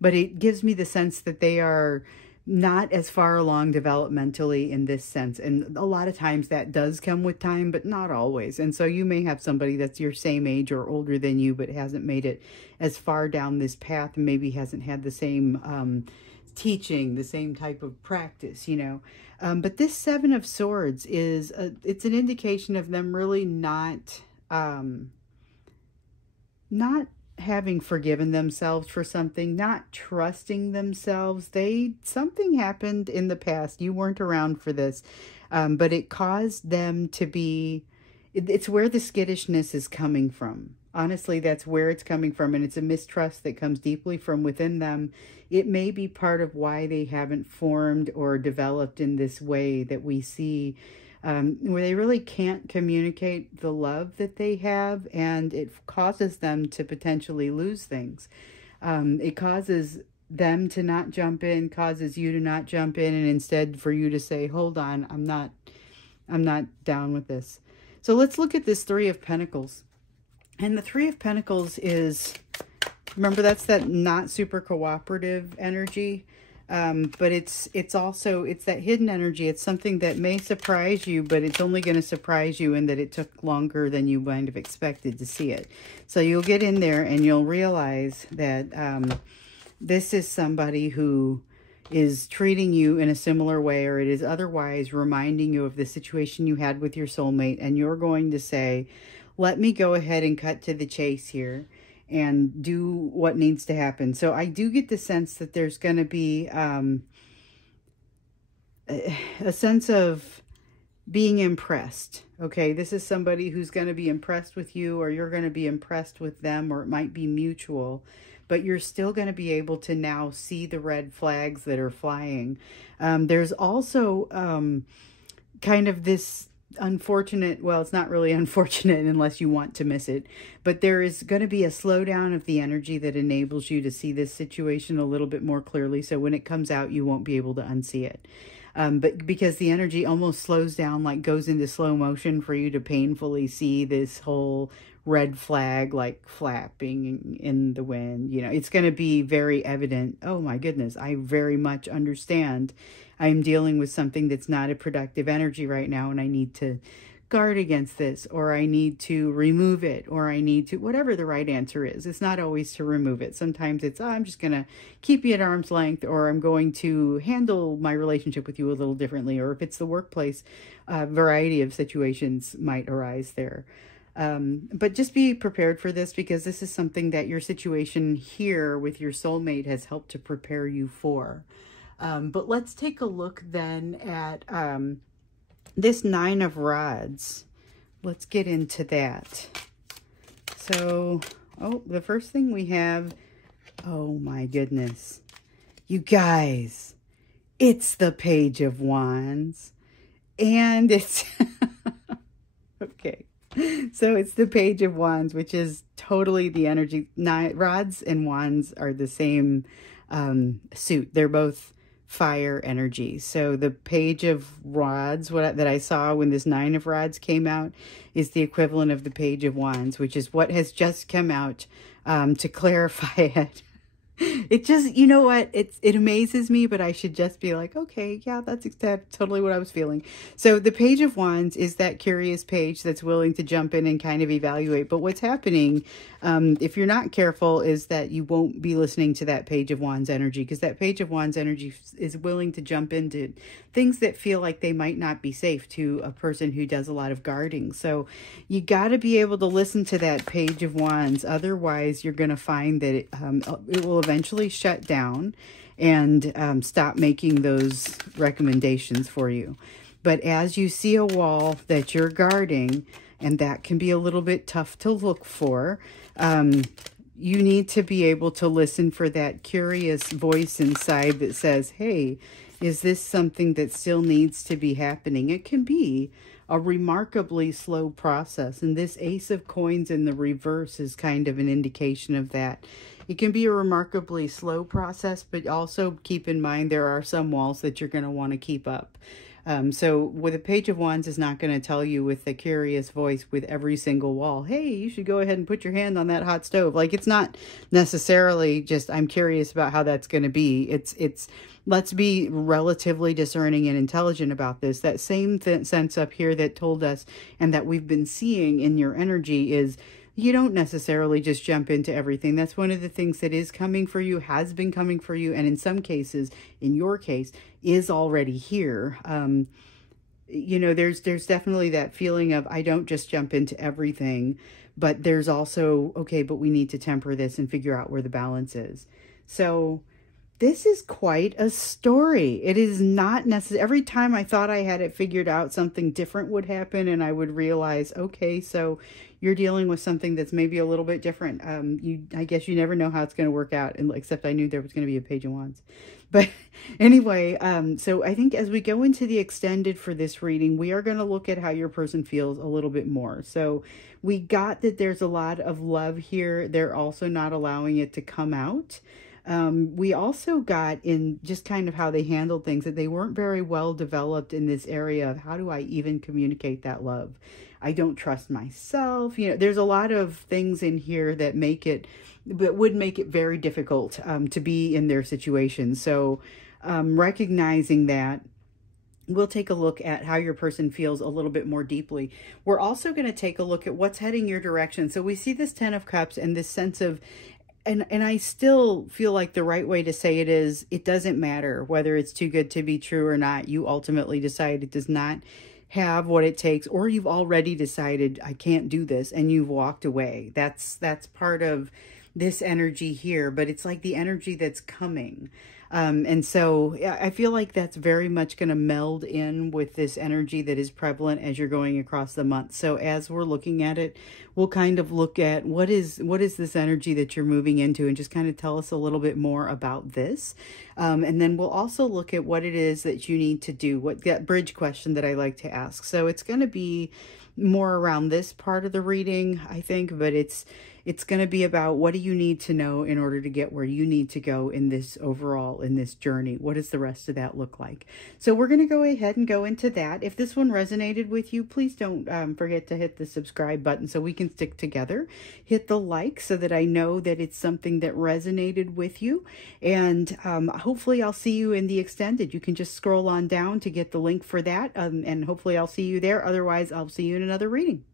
But it gives me the sense that they are not as far along developmentally in this sense. And a lot of times that does come with time, but not always. And so you may have somebody that's your same age or older than you, but hasn't made it as far down this path, and maybe hasn't had the same teaching, the same type of practice, But this Seven of Swords is, it's an indication of them really not having forgiven themselves for something, not trusting themselves. Something happened in the past. You weren't around for this, but it caused them to be, it's where the skittishness is coming from. Honestly, that's where it's coming from, and it's a mistrust that comes deeply from within them. It may be part of why they haven't formed or developed in this way that we see, where they really can't communicate the love that they have, and it causes them to potentially lose things. It causes them to not jump in, causes you to not jump in, and instead for you to say, hold on, I'm not down with this. So let's look at this Three of Pentacles. And the Three of Pentacles is, remember, that's that not super cooperative energy. But it's that hidden energy. It's something that may surprise you, but it's only going to surprise you in that it took longer than you might have expected to see it. So you'll get in there and you'll realize that this is somebody who is treating you in a similar way, or it is otherwise reminding you of the situation you had with your soulmate, and you're going to say, let me go ahead and cut to the chase here and do what needs to happen. So I do get the sense that there's going to be a sense of being impressed. Okay, this is somebody who's going to be impressed with you, or you're going to be impressed with them, or it might be mutual, but you're still going to be able to now see the red flags that are flying. There's also kind of this unfortunate, well, it's not really unfortunate unless you want to miss it, but there is going to be a slowdown of the energy that enables you to see this situation a little bit more clearly. So when it comes out, you won't be able to unsee it. But because the energy almost slows down, like goes into slow motion for you to painfully see this whole red flag like flapping in the wind. It's going to be very evident. Oh my goodness, I very much understand. I'm dealing with something that's not a productive energy right now, and I need to guard against this, or I need to remove it, or I need to, whatever the right answer is. It's not always to remove it. Sometimes it's, I'm just going to keep you at arm's length, or I'm going to handle my relationship with you a little differently, or if it's the workplace, a variety of situations might arise there. But just be prepared for this, because this is something that your situation here with your soulmate has helped to prepare you for. But let's take a look then at this Nine of Rods. Let's get into that. So, the first thing we have, oh my goodness, you guys, it's the Page of Wands, and it's, okay. So it's the Page of Wands, which is totally the energy. Rods and wands are the same suit. They're both fire energy. So the Page of Rods, that I saw when this Nine of Rods came out, is the equivalent of the Page of Wands, which is what has just come out to clarify it. It just, you know what? It amazes me, but I should just be like, okay, yeah, that's totally what I was feeling. So the Page of Wands is that curious page that's willing to jump in and kind of evaluate. But what's happening, if you're not careful, is that you won't be listening to that Page of Wands energy, because that Page of Wands energy is willing to jump into things that feel like they might not be safe to a person who does a lot of guarding. So you got to be able to listen to that Page of Wands. Otherwise, you're going to find that it will eventually shut down and stop making those recommendations for you. But as you see a wall that you're guarding, and that can be a little bit tough to look for, you need to be able to listen for that curious voice inside that says, hey, is this something that still needs to be happening? It can be a remarkably slow process, and this Ace of Coins in the reverse is kind of an indication of that. It can be a remarkably slow process, but also keep in mind there are some walls that you're going to want to keep up. So with a Page of Wands is not going to tell you with a curious voice with every single wall, hey, you should go ahead and put your hand on that hot stove. Like, it's not necessarily just, I'm curious about how that's going to be. It's let's be relatively discerning and intelligent about this. That same sense up here that told us, and that we've been seeing in your energy, is you don't necessarily just jump into everything. That's one of the things that is coming for you, has been coming for you, and in some cases, in your case, is already here. You know, there's definitely that feeling of, I don't just jump into everything, but there's also, okay, but we need to temper this and figure out where the balance is. So this is quite a story. It is not necessary. Every time I thought I had it figured out, something different would happen, and I would realize, okay, so you're dealing with something that's maybe a little bit different. I guess you never know how it's going to work out, and except I knew there was going to be a Page of Wands. But anyway, so I think as we go into the extended for this reading, we are going to look at how your person feels a little bit more. So we got that there's a lot of love here. They're also not allowing it to come out. We also got in just kind of how they handled things, that they weren't very well developed in this area of how do I even communicate that love? I don't trust myself. You know, there's a lot of things in here that would make it very difficult to be in their situation. So recognizing that, we'll take a look at how your person feels a little bit more deeply. We're also going to take a look at what's heading your direction. So we see this Ten of Cups and this sense of, and I still feel like the right way to say it is, it doesn't matter whether it's too good to be true or not. You ultimately decide it does not have what it takes, or you've already decided I can't do this and you've walked away. That's part of this energy here, but it's like the energy that's coming. And so I feel like that's very much going to meld in with this energy that is prevalent as you're going across the month. So as we're looking at it, we'll kind of look at what is this energy that you're moving into, and just kind of tell us a little bit more about this. And then we'll also look at what it is that you need to do, that bridge question that I like to ask. So it's going to be more around this part of the reading, I think, but it's going to be about, what do you need to know in order to get where you need to go in this overall, in this journey? What does the rest of that look like? So we're going to go ahead and go into that. If this one resonated with you, please don't forget to hit the subscribe button so we can stick together. Hit the like so that I know that it's something that resonated with you. And hopefully I'll see you in the extended. You can just scroll on down to get the link for that. And hopefully I'll see you there. Otherwise, I'll see you in another reading.